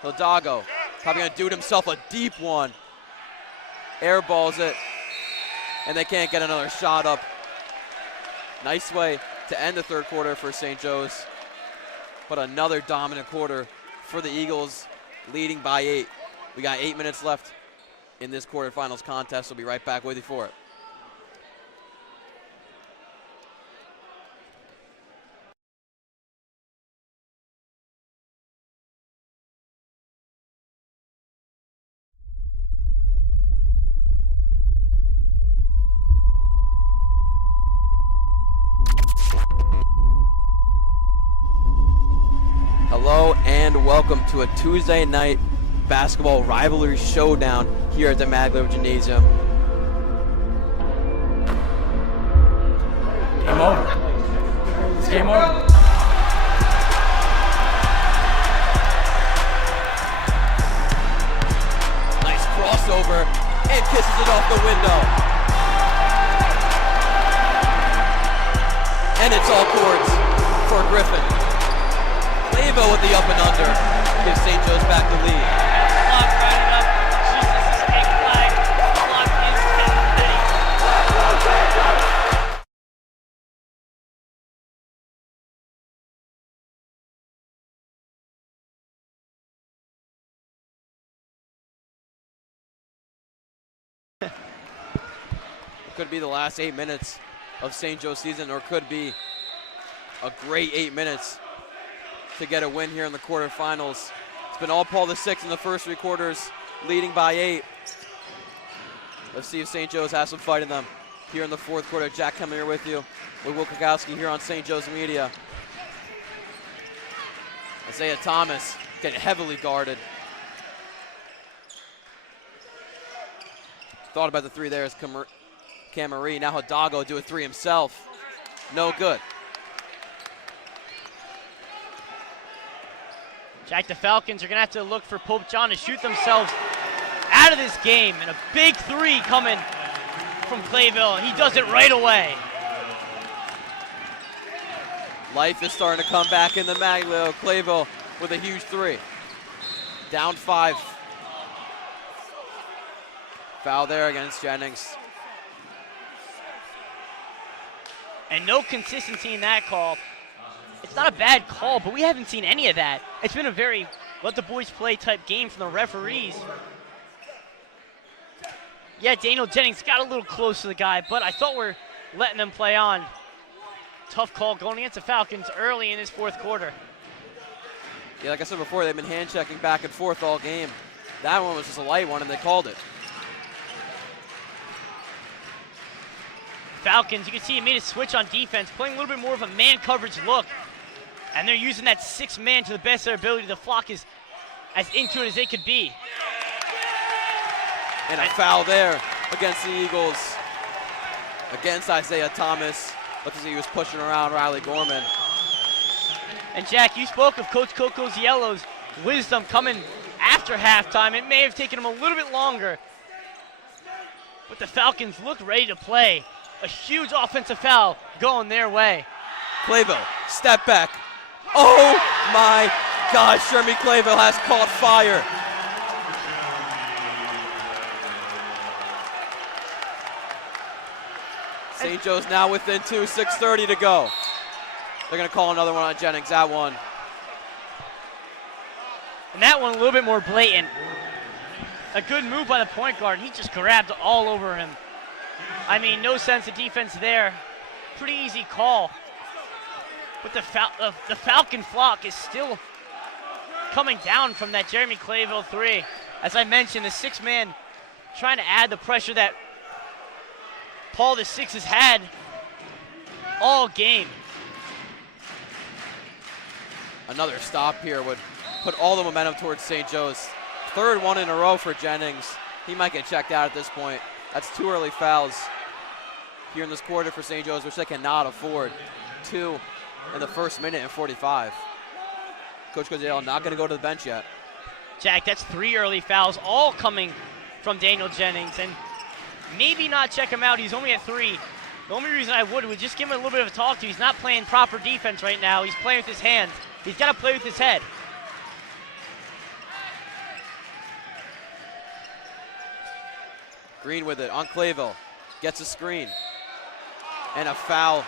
Hidalgo probably going to do it himself, a deep one. Airballs it, and they can't get another shot up. Nice way to end the third quarter for St. Joe's, but another dominant quarter for the Eagles, leading by 8. We got 8 minutes left in this quarterfinals contest. We'll be right back with you for it. Hello and welcome to a Tuesday night basketball rivalry showdown here at the Maglev Gymnasium. Game over. It's game over. Nice crossover and kisses it off the window. And it's all courts for Griffin. Clavo with the up and under gives St. Joe's back the lead. Clock running up. Jesus, this big flag. Clock is 10:30. Could be the last 8 minutes of St. Joe's season, or could be a great 8 minutes to get a win here in the quarterfinals. It's been all Paul VI in the first 3 quarters, leading by 8. Let's see if St. Joe's has some fight in them here in the fourth quarter. Jack coming here with you, with Will Kukowski here on St. Joe's Media. Isaiah Thomas getting heavily guarded. Thought about the three there as Camari. Now Hidalgo do a three himself. No good. Jack, the Falcons are going to have to look for Pope John to shoot themselves out of this game. And a big three coming from Clayville, and he does it right away. Life is starting to come back in the Maglio. Clayville with a huge 3. Down 5. Foul there against Jennings. And no consistency in that call. It's not a bad call, but we haven't seen any of that. It's been a very let the boys play type game from the referees. Yeah, Daniel Jennings got a little close to the guy, but I thought we're letting them play on. Tough call going against the Falcons early in this fourth quarter. Yeah, like I said before, they've been hand checking back and forth all game. That one was just a light one, and they called it. Falcons, you can see he made a switch on defense, playing a little bit more of a man coverage look. And they're using that 6 man to the best of their ability. The flock is as into it as they could be. And a foul there against the Eagles. Against Isaiah Thomas. Looks as he was pushing around Riley Gorman. And Jack, you spoke of Coach Coco's Yellow's wisdom coming after halftime. It may have taken him a little bit longer, but the Falcons looked ready to play. A huge offensive foul going their way. Clayville, step back. Oh my gosh, Shermy Clayville has caught fire. St. Joe's now within 2, 6:30 to go. They're gonna call another one on Jennings, that one. And that one a little bit more blatant. A good move by the point guard. He just grabbed all over him. I mean, no sense of defense there. Pretty easy call. But the Falcon flock is still coming down from that Jeremy Clayville 3. As I mentioned, the 6 man trying to add the pressure that Paul the 6 has had all game. Another stop here would put all the momentum towards St. Joe's. 3rd one in a row for Jennings. He might get checked out at this point. That's 2 early fouls here in this quarter for St. Joe's, which they cannot afford. 2 in the first minute and 45. Coach Cozale not going to go to the bench yet. Jack, that's 3 early fouls, all coming from Daniel Jennings. And maybe not check him out. He's only at 3. The only reason I would just give him a little bit of a talk to. He's not playing proper defense right now. He's playing with his hands. He's got to play with his head. Green with it on Clayville. Gets a screen. And a foul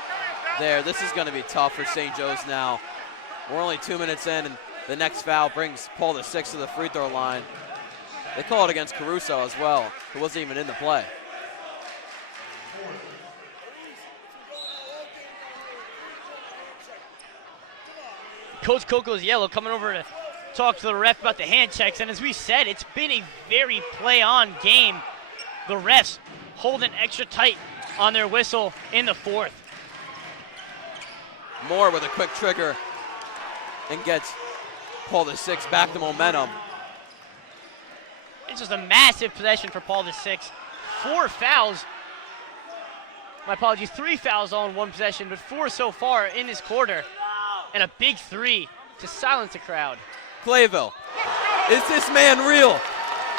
there. This is going to be tough for St. Joe's now. We're only 2 minutes in, and the next foul brings Paul the 6 to the free throw line. They call it against Caruso as well, who wasn't even in the play. Coach Coco's Yellow coming over to talk to the ref about the hand checks, and as we said, it's been a very play-on game. The refs holding extra tight on their whistle in the 4th. Moore with a quick trigger and gets Paul the 6 back to momentum. It's just a massive possession for Paul the 6. 4 fouls. My apologies, 3 fouls all in 1 possession, but 4 so far in this quarter. And a big 3 to silence the crowd. Clayville, is this man real?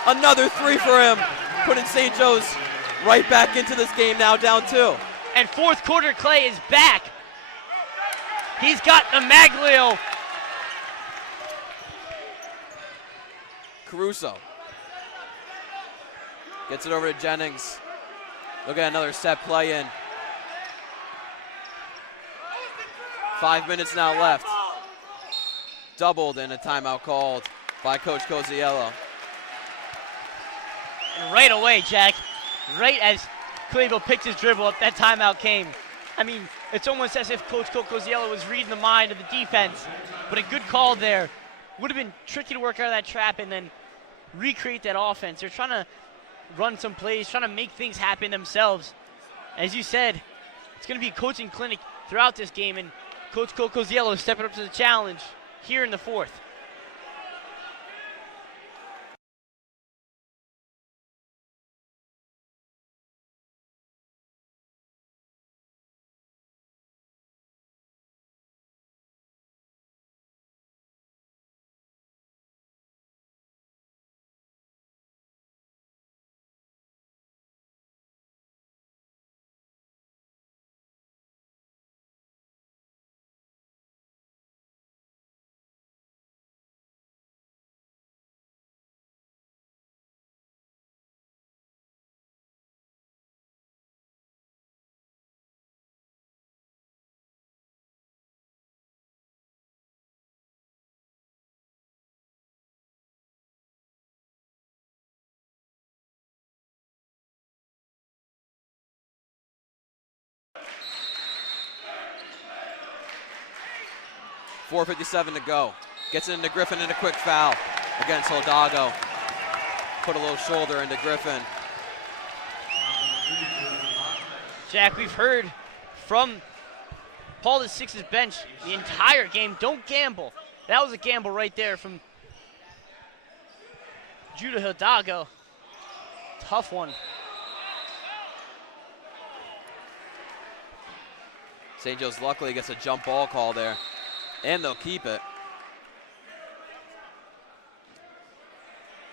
Another 3 for him, putting St. Joe's right back into this game now, down 2. And 4th quarter Clay is back. He's got the Maglio. Caruso gets it over to Jennings. Look at another set play in. 5 minutes now left. Doubled and a timeout called by Coach Coziello. And right away, Jack, right as Clayville picked his dribble up, that timeout came. I mean, it's almost as if Coach Coziello was reading the mind of the defense. But a good call there. Would have been tricky to work out of that trap and then recreate that offense. They're trying to run some plays, trying to make things happen themselves. As you said, it's going to be a coaching clinic throughout this game, and Coach Coziello is stepping up to the challenge here in the 4th. 4:57 to go. Gets it into Griffin and a quick foul against Hidalgo. Put a little shoulder into Griffin. Jack, we've heard from Paul VI's bench the entire game. Don't gamble. That was a gamble right there from Judah Hidalgo. Tough one. St. Joe's luckily gets a jump ball call there, and they'll keep it.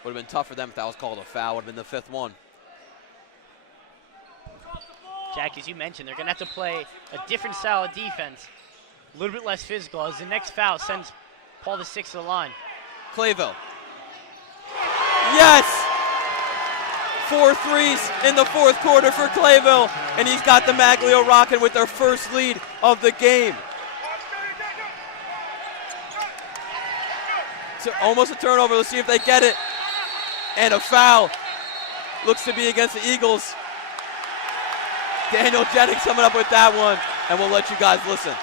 Would have been tough for them if that was called a foul. Would have been the 5th one. Jack, as you mentioned, they're going to have to play a different style of defense. A little bit less physical as the next foul sends Paul VI to the line. Clayville. Yes! 4 threes in the 4th quarter for Clayville, and he's got the Maglio rocking with their first lead of the game. So almost a turnover. Let's see if they get it. And a foul. Looks to be against the Eagles. Daniel Jennings coming up with that one, and we'll let you guys listen.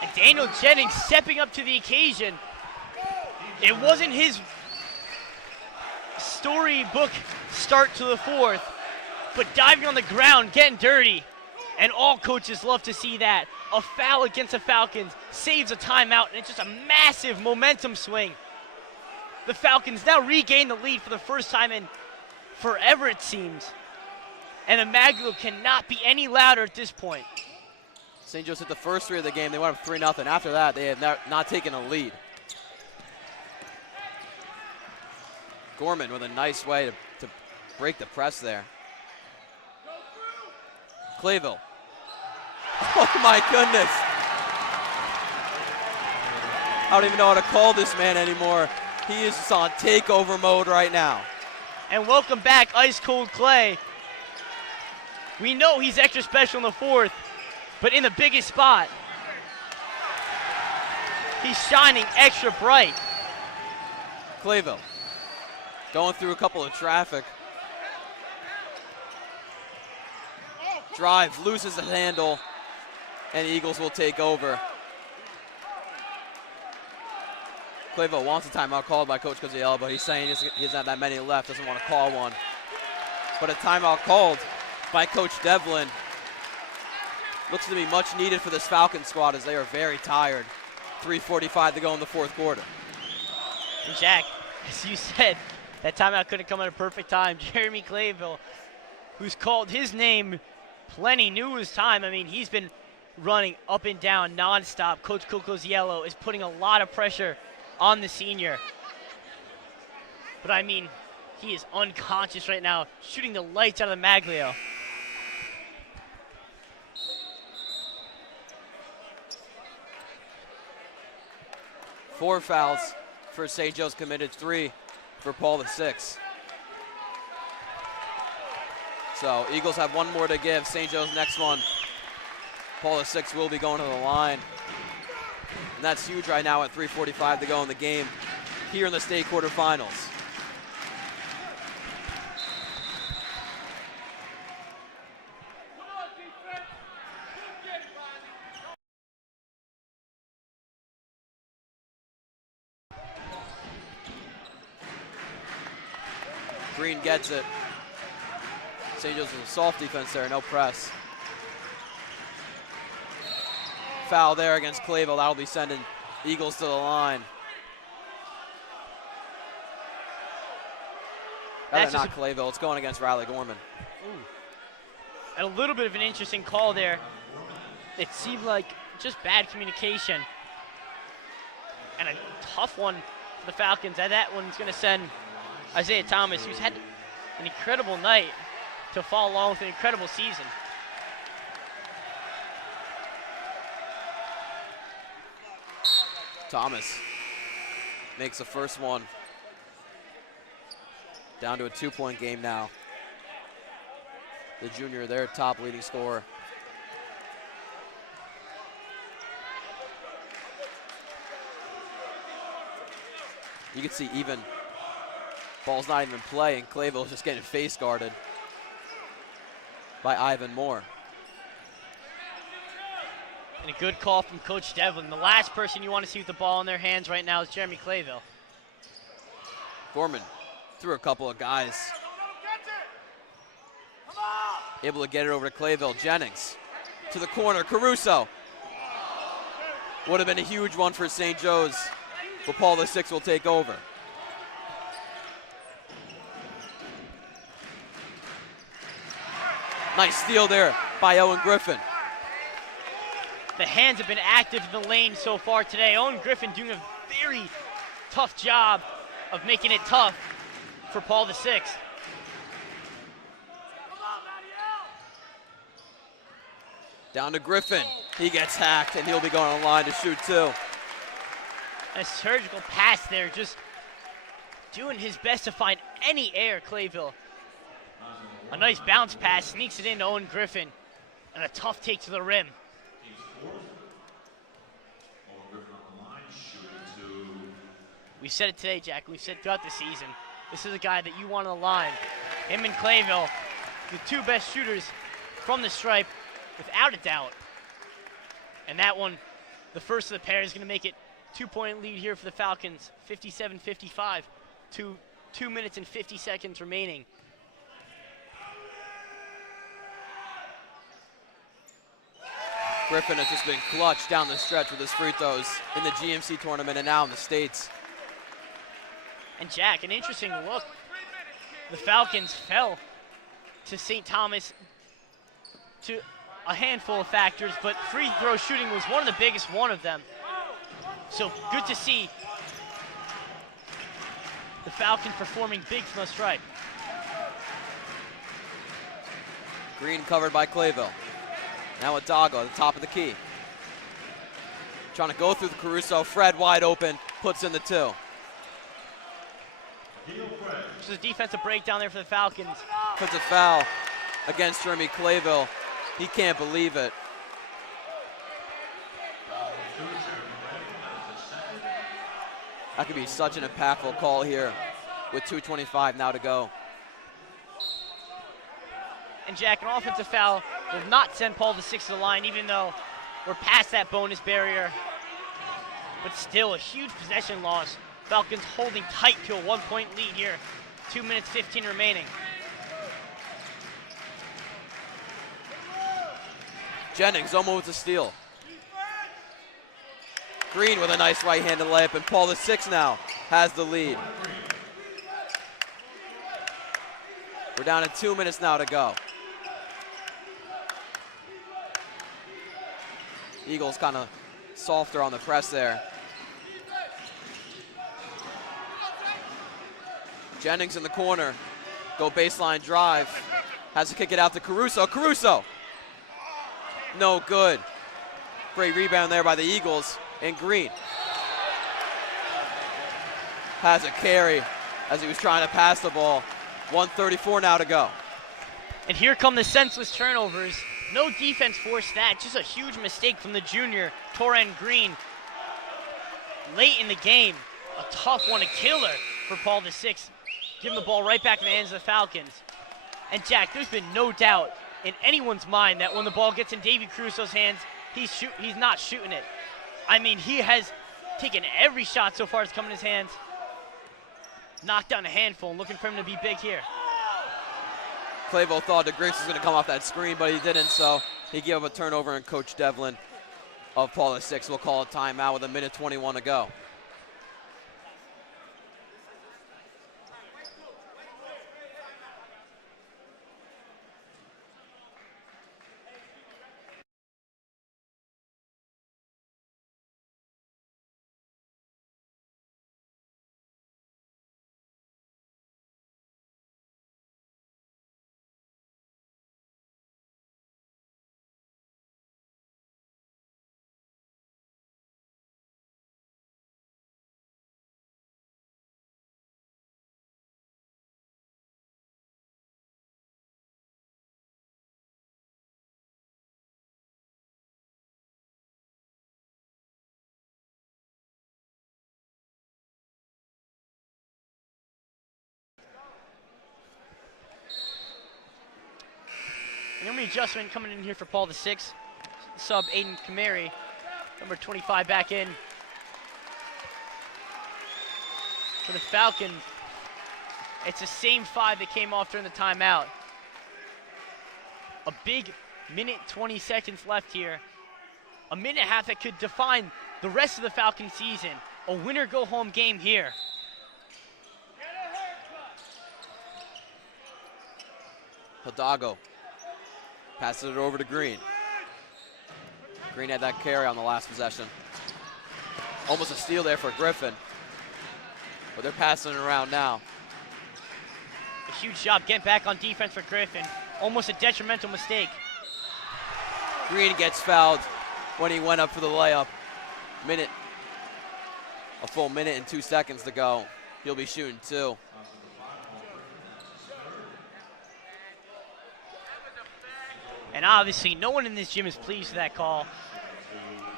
And Daniel Jennings stepping up to the occasion. It wasn't his storybook start to the 4th, but diving on the ground, getting dirty. And all coaches love to see that. A foul against the Falcons saves a timeout, and it's just a massive momentum swing. The Falcons now regain the lead for the first time in forever, it seems. And the Maglio cannot be any louder at this point. St. Joe's hit the first 3 of the game. They went up 3-0. After that, they have not taken a lead. Gorman with a nice way to break the press there. Clayville. Oh my goodness. I don't even know how to call this man anymore. He is just on takeover mode right now. And welcome back, Ice Cold Clay. We know he's extra special in the 4th, but in the biggest spot, he's shining extra bright. Clayville going through a couple of traffic. Drive, loses the handle, and Eagles will take over. Clayville wants a timeout called by Coach Coziella, but he's saying he doesn't have that many left, doesn't want to call one. But a timeout called by Coach Devlin. Looks to be much needed for this Falcons squad as they are very tired. 3:45 to go in the 4th quarter. And Jack, as you said, that timeout couldn't come at a perfect time. Jeremy Clayville, who's called his name plenty, knew his time. I mean, he's been running up and down nonstop. Coach Coziello is putting a lot of pressure on the senior. But I mean, he is unconscious right now, shooting the lights out of the Maglio. Four fouls for St. Joe's committed, 3 for Paul VI. So Eagles have one more to give. St. Joe's next one. Paul VI will be going to the line. And that's huge right now at 3:45 to go in the game here in the state quarterfinals. Green gets it. St. Joe's with a soft defense there, no press. Foul there against Clayville. That'll be sending Eagles to the line. That's not Clayville. It's going against Riley Gorman. Ooh. And a little bit of an interesting call there. It seemed like just bad communication. And a tough one for the Falcons. And that one's going to send Isaiah Thomas, who's had an incredible night, to follow along with an incredible season. Thomas makes the first one. Down to a 2-point game now. The junior, their top leading scorer. You can see even Ball's not even in play, and Clayville's just getting face guarded by Ivan Moore. And a good call from Coach Devlin. The last person you want to see with the ball in their hands right now is Jeremy Clayville. Gorman threw a couple of guys. Able to get it over to Clayville. Jennings to the corner. Caruso. Would have been a huge one for St. Joe's, but Paul VI will take over. Nice steal there by Owen Griffin. The hands have been active in the lane so far today. Owen Griffin doing a very tough job of making it tough for Paul VI. Down to Griffin. He gets hacked, and he'll be going on the line to shoot two. A surgical pass there, just doing his best to find any air, Clayville. A nice bounce pass, sneaks it into Owen Griffin, and a tough take to the rim. We've said it today, Jack. We've said throughout the season. This is a guy that you want on the line. Him and Clayville, the two best shooters from the stripe, without a doubt. And that one, the first of the pair, is going to make it 2-point lead here for the Falcons, 57-55, 2 minutes and 50 seconds remaining. Griffin has just been clutch down the stretch with his free throws in the GMC tournament and now in the States. And Jack, an interesting look. The Falcons fell to St. Thomas to a handful of factors, but free throw shooting was one of the biggest one of them. So good to see the Falcons performing big from the stripe. Green covered by Clayville. Now Adago at the top of the key. Trying to go through the Caruso. Fred wide open, puts in the two. This is a defensive breakdown there for the Falcons. Puts a foul against Jeremy Clayville. He can't believe it. That could be such an impactful call here with 2:25 now to go. And Jack, an offensive foul will not send Paul VI to the line, even though we're past that bonus barrier. But still a huge possession loss. Falcons holding tight to a 1-point lead here. 2 minutes 15 remaining. Jennings almost with a steal. Green with a nice right-handed layup, and Paul VI now has the lead. We're down to 2 minutes now to go. Eagles kind of softer on the press there. Jennings in the corner. Go baseline drive. Has to kick it out to Caruso. Caruso! No good. Great rebound there by the Eagles. And Green has a carry as he was trying to pass the ball. 1:34 now to go. And here come the senseless turnovers. No defense forced that, just a huge mistake from the junior, Torren Green. Late in the game, a tough one, a killer for Paul VI. Giving the ball right back in the hands of the Falcons. And Jack, there's been no doubt in anyone's mind that when the ball gets in Davy Caruso's hands, he's not shooting it. I mean, he has taken every shot so far that's come in his hands. Knocked down a handful and looking for him to be big here. Clayville thought that Griggs was going to come off that screen, but he didn't, so he gave up a turnover, and Coach Devlin of Paul VI will call a timeout with 1:21 to go. early adjustment coming in here for Paul VI. Sub Aiden Kamari, number 25 back in. For the Falcons, it's the same 5 that came off during the timeout. A big minute 20 seconds left here. A minute and a half that could define the rest of the Falcon season. A winner-go-home game here. Hidalgo passes it over to Green. Green had that carry on the last possession. Almost a steal there for Griffin. But they're passing it around now. A huge job getting back on defense for Griffin. Almost a detrimental mistake. Green gets fouled when he went up for the layup. A full minute and 2 seconds to go. He'll be shooting 2. And obviously, no one in this gym is pleased with that call.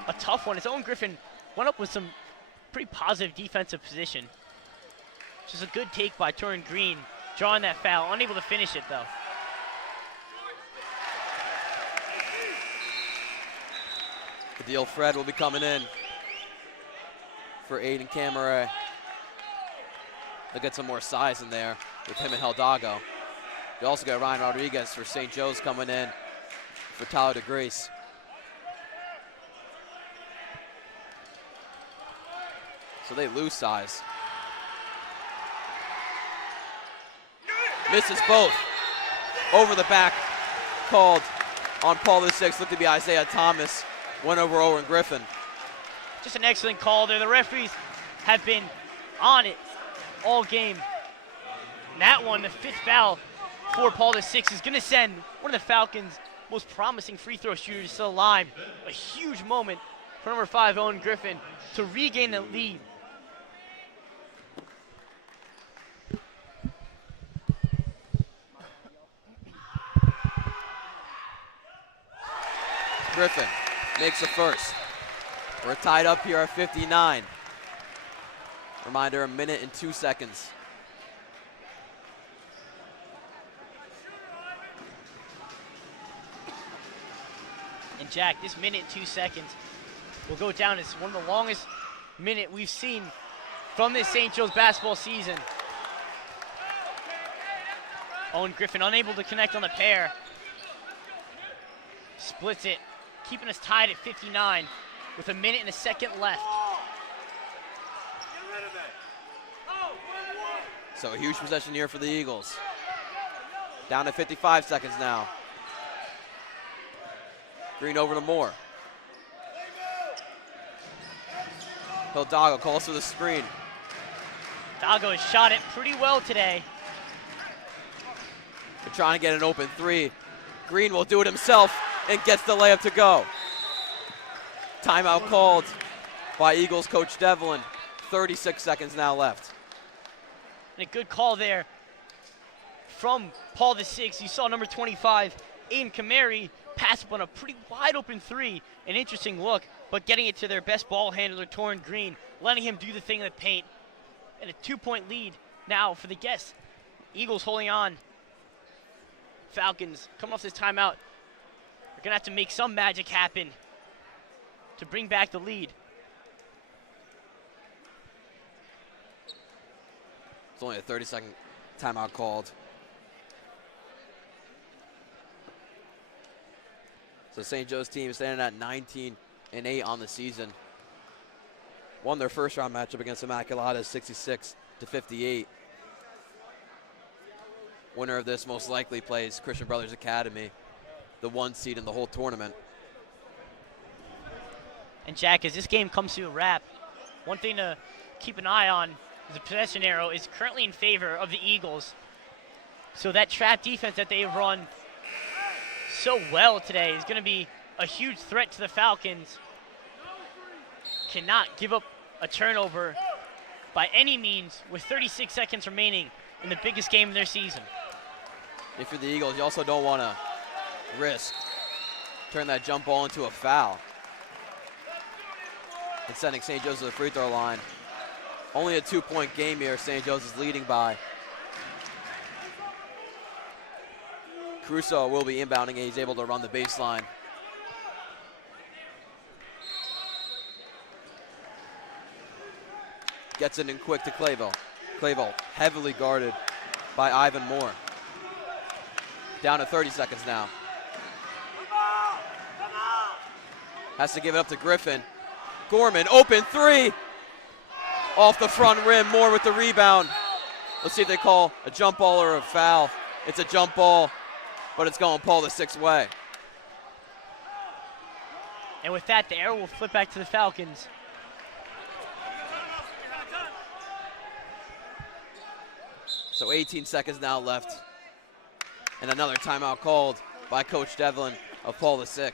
A tough one. His own Griffin went up with some pretty positive defensive position. Just a good take by Torrin Green, drawing that foul. Unable to finish it, though. Adil Fred will be coming in for Aiden Kamari. They'll get some more size in there with him and Hidalgo. They also got Ryan Rodriguez for St. Joe's coming in for Tyler DeGrace. So they lose size. Misses both. Over the back, called on Paul VI. Looked to be Isaiah Thomas. Went over Owen Griffin. Just an excellent call there. The referees have been on it all game. And that one, the 5th foul for Paul VI, is going to send one of the Falcons' most promising free throw shooters to the line. A huge moment for number 5, Owen Griffin, to regain the lead. Griffin makes the first. We're tied up here at 59. Reminder, a minute and 2 seconds. And Jack, this minute and 2 seconds will go down as one of the longest minute we've seen from this St. Joe's basketball season. Owen Griffin unable to connect on the pair. Splits it, keeping us tied at 59 with a minute and a second left. So a huge possession here for the Eagles. Down to 55 seconds now. Green over to Moore. Hidalgo calls for the screen. Hidalgo has shot it pretty well today. They're trying to get an open 3. Green will do it himself and gets the layup to go. Timeout called by Eagles coach Devlin. 36 seconds now left. And a good call there from Paul VI. You saw number 25, Aiden Kamari, pass up on a pretty wide open 3. An interesting look, but getting it to their best ball handler, Torrin Green, letting him do the thing in the paint. And a 2-point lead now for the guests. Eagles holding on. Falcons coming off this timeout. They're going to have to make some magic happen to bring back the lead. It's only a 30-second timeout called. So St. Joe's team standing at 19-8 on the season. Won their first round matchup against Immaculata 66-58. Winner of this most likely plays Christian Brothers Academy, the 1 seed in the whole tournament. And Jack, as this game comes to a wrap, one thing to keep an eye on is the possession arrow is currently in favor of the Eagles. So that trap defense that they've run so well today is going to be a huge threat to the Falcons. Cannot give up a turnover by any means with 36 seconds remaining in the biggest game of their season. If you're the Eagles, you also don't want to risk turn that jump ball into a foul and sending St. Joe's to the free throw line. Only a 2-point game here. St. Joe's is leading by. Caruso will be inbounding, and he's able to run the baseline. Gets it in quick to Clayville. Clayville heavily guarded by Ivan Moore. Down to 30 seconds now. Has to give it up to Griffin. Gorman, open three. Off the front rim, Moore with the rebound. Let's see if they call a jump ball or a foul. It's a jump ball, but it's going Paul VI way. And with that, the arrow will flip back to the Falcons. So 18 seconds now left. And another timeout called by Coach Devlin of Paul VI.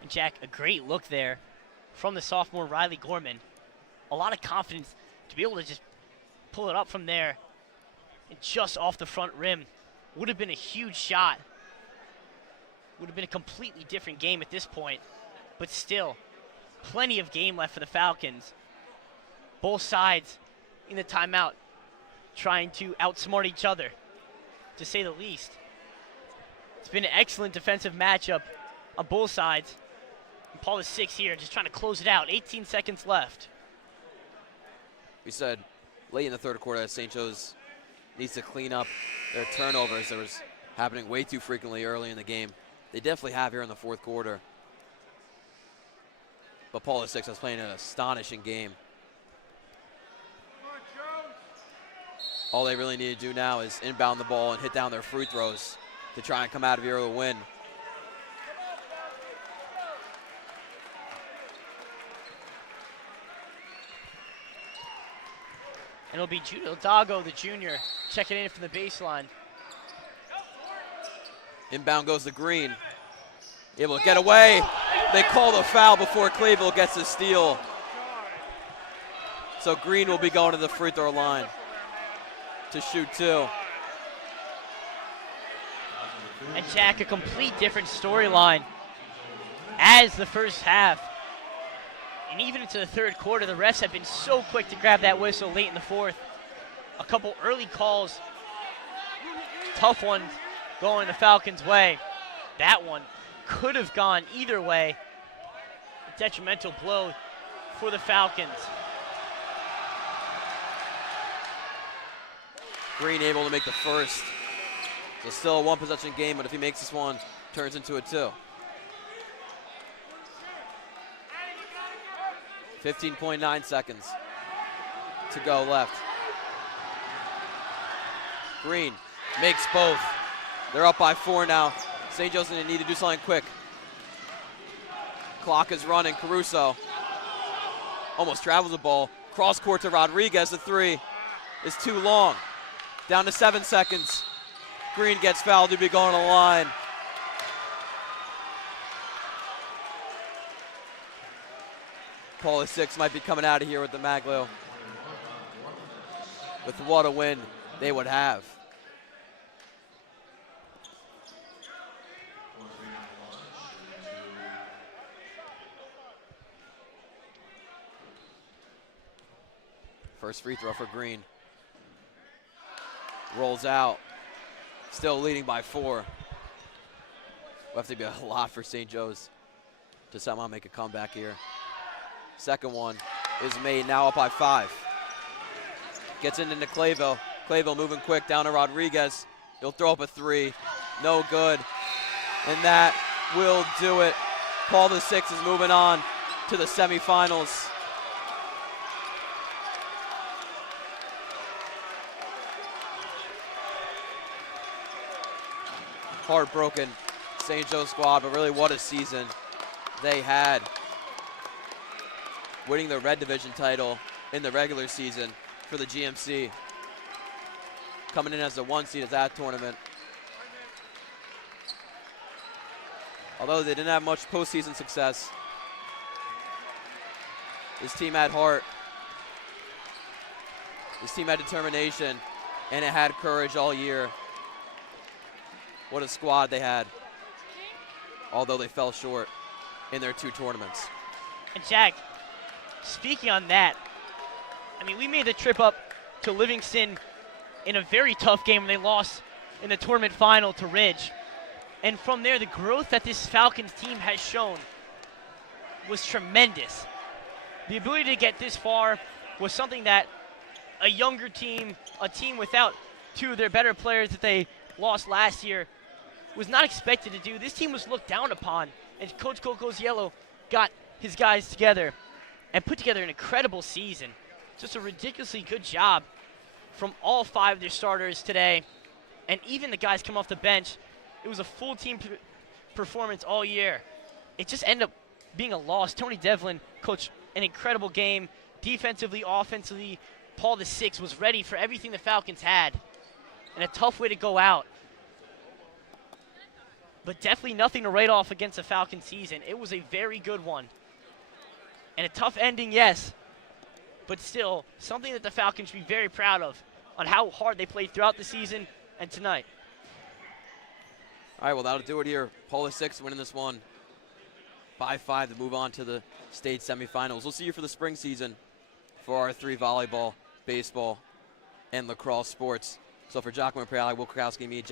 And Jack, a great look there from the sophomore Riley Gorman. A lot of confidence to be able to just pull it up from there and just off the front rim. Would have been a huge shot. Would have been a completely different game at this point. But still, plenty of game left for the Falcons. Both sides in the timeout trying to outsmart each other, to say the least. It's been an excellent defensive matchup on both sides. And Paul VI here just trying to close it out. 18 seconds left. We said late in the third quarter that St. Joe's needs to clean up their turnovers that was happening way too frequently early in the game. They definitely have here in the fourth quarter. But Paul VI is playing an astonishing game. All they really need to do now is inbound the ball and hit down their free throws to try and come out of here with a win. And it'll be Judah Dago, the junior, checking in from the baseline. Inbound goes to Green. Able to get away. They call the foul before Clayville gets the steal. So Green will be going to the free throw line to shoot two. And Jack, a complete different storyline as the first half. And even into the third quarter, the refs have been so quick to grab that whistle late in the fourth. A couple early calls, tough ones going the Falcons' way. That one could have gone either way. A detrimental blow for the Falcons. Green able to make the first. So still a one-possession game, but if he makes this one, turns into a two. 15.9 seconds to go left. Green makes both. They're up by 4 now. St. Joe's going to need to do something quick. Clock is running. Caruso almost travels the ball. Cross court to Rodriguez. The three is too long. Down to 7 seconds. Green gets fouled to be going to the line. Paul VI might be coming out of here with the Maglio. With what a win they would have. First free throw for Green. Rolls out. Still leading by 4. Will have to be a lot for St. Joe's to somehow make a comeback here. Second one is made, now up by 5. Gets it into Clayville. Clayville moving quick down to Rodriguez. He'll throw up a 3. No good. And that will do it. Paul VI is moving on to the semifinals. Heartbroken St. Joe squad, but really what a season they had. Winning the Red Division title in the regular season for the GMC. Coming in as the 1 seed at that tournament. Although they didn't have much postseason success, this team had heart. This team had determination, and it had courage all year. What a squad they had, although they fell short in their 2 tournaments. And Jack, speaking on that, I mean, we made the trip up to Livingston in a very tough game when they lost in the tournament final to Ridge. And from there, the growth that this Falcons team has shown was tremendous. The ability to get this far was something that a younger team, a team without two of their better players that they lost last year, was not expected to do. This team was looked down upon, and Coach Coco's Yellow got his guys together and put together an incredible season. Just a ridiculously good job from all 5 of their starters today, and even the guys come off the bench. It was a full team performance all year. It just ended up being a loss. Tony Devlin coached an incredible game, defensively, offensively. Paul the Sixth was ready for everything the Falcons had, and a tough way to go out. But definitely nothing to write off against the Falcons season. It was a very good one. And a tough ending, yes, but still something that the Falcons should be very proud of on how hard they played throughout the season and tonight. All right, well, that'll do it here. Paul the Sixth winning this one 5-5 to move on to the state semifinals. We'll see you for the spring season for our 3 volleyball, baseball, and lacrosse sports. So for Giacomo Priali, Will Krakowski, me, Jack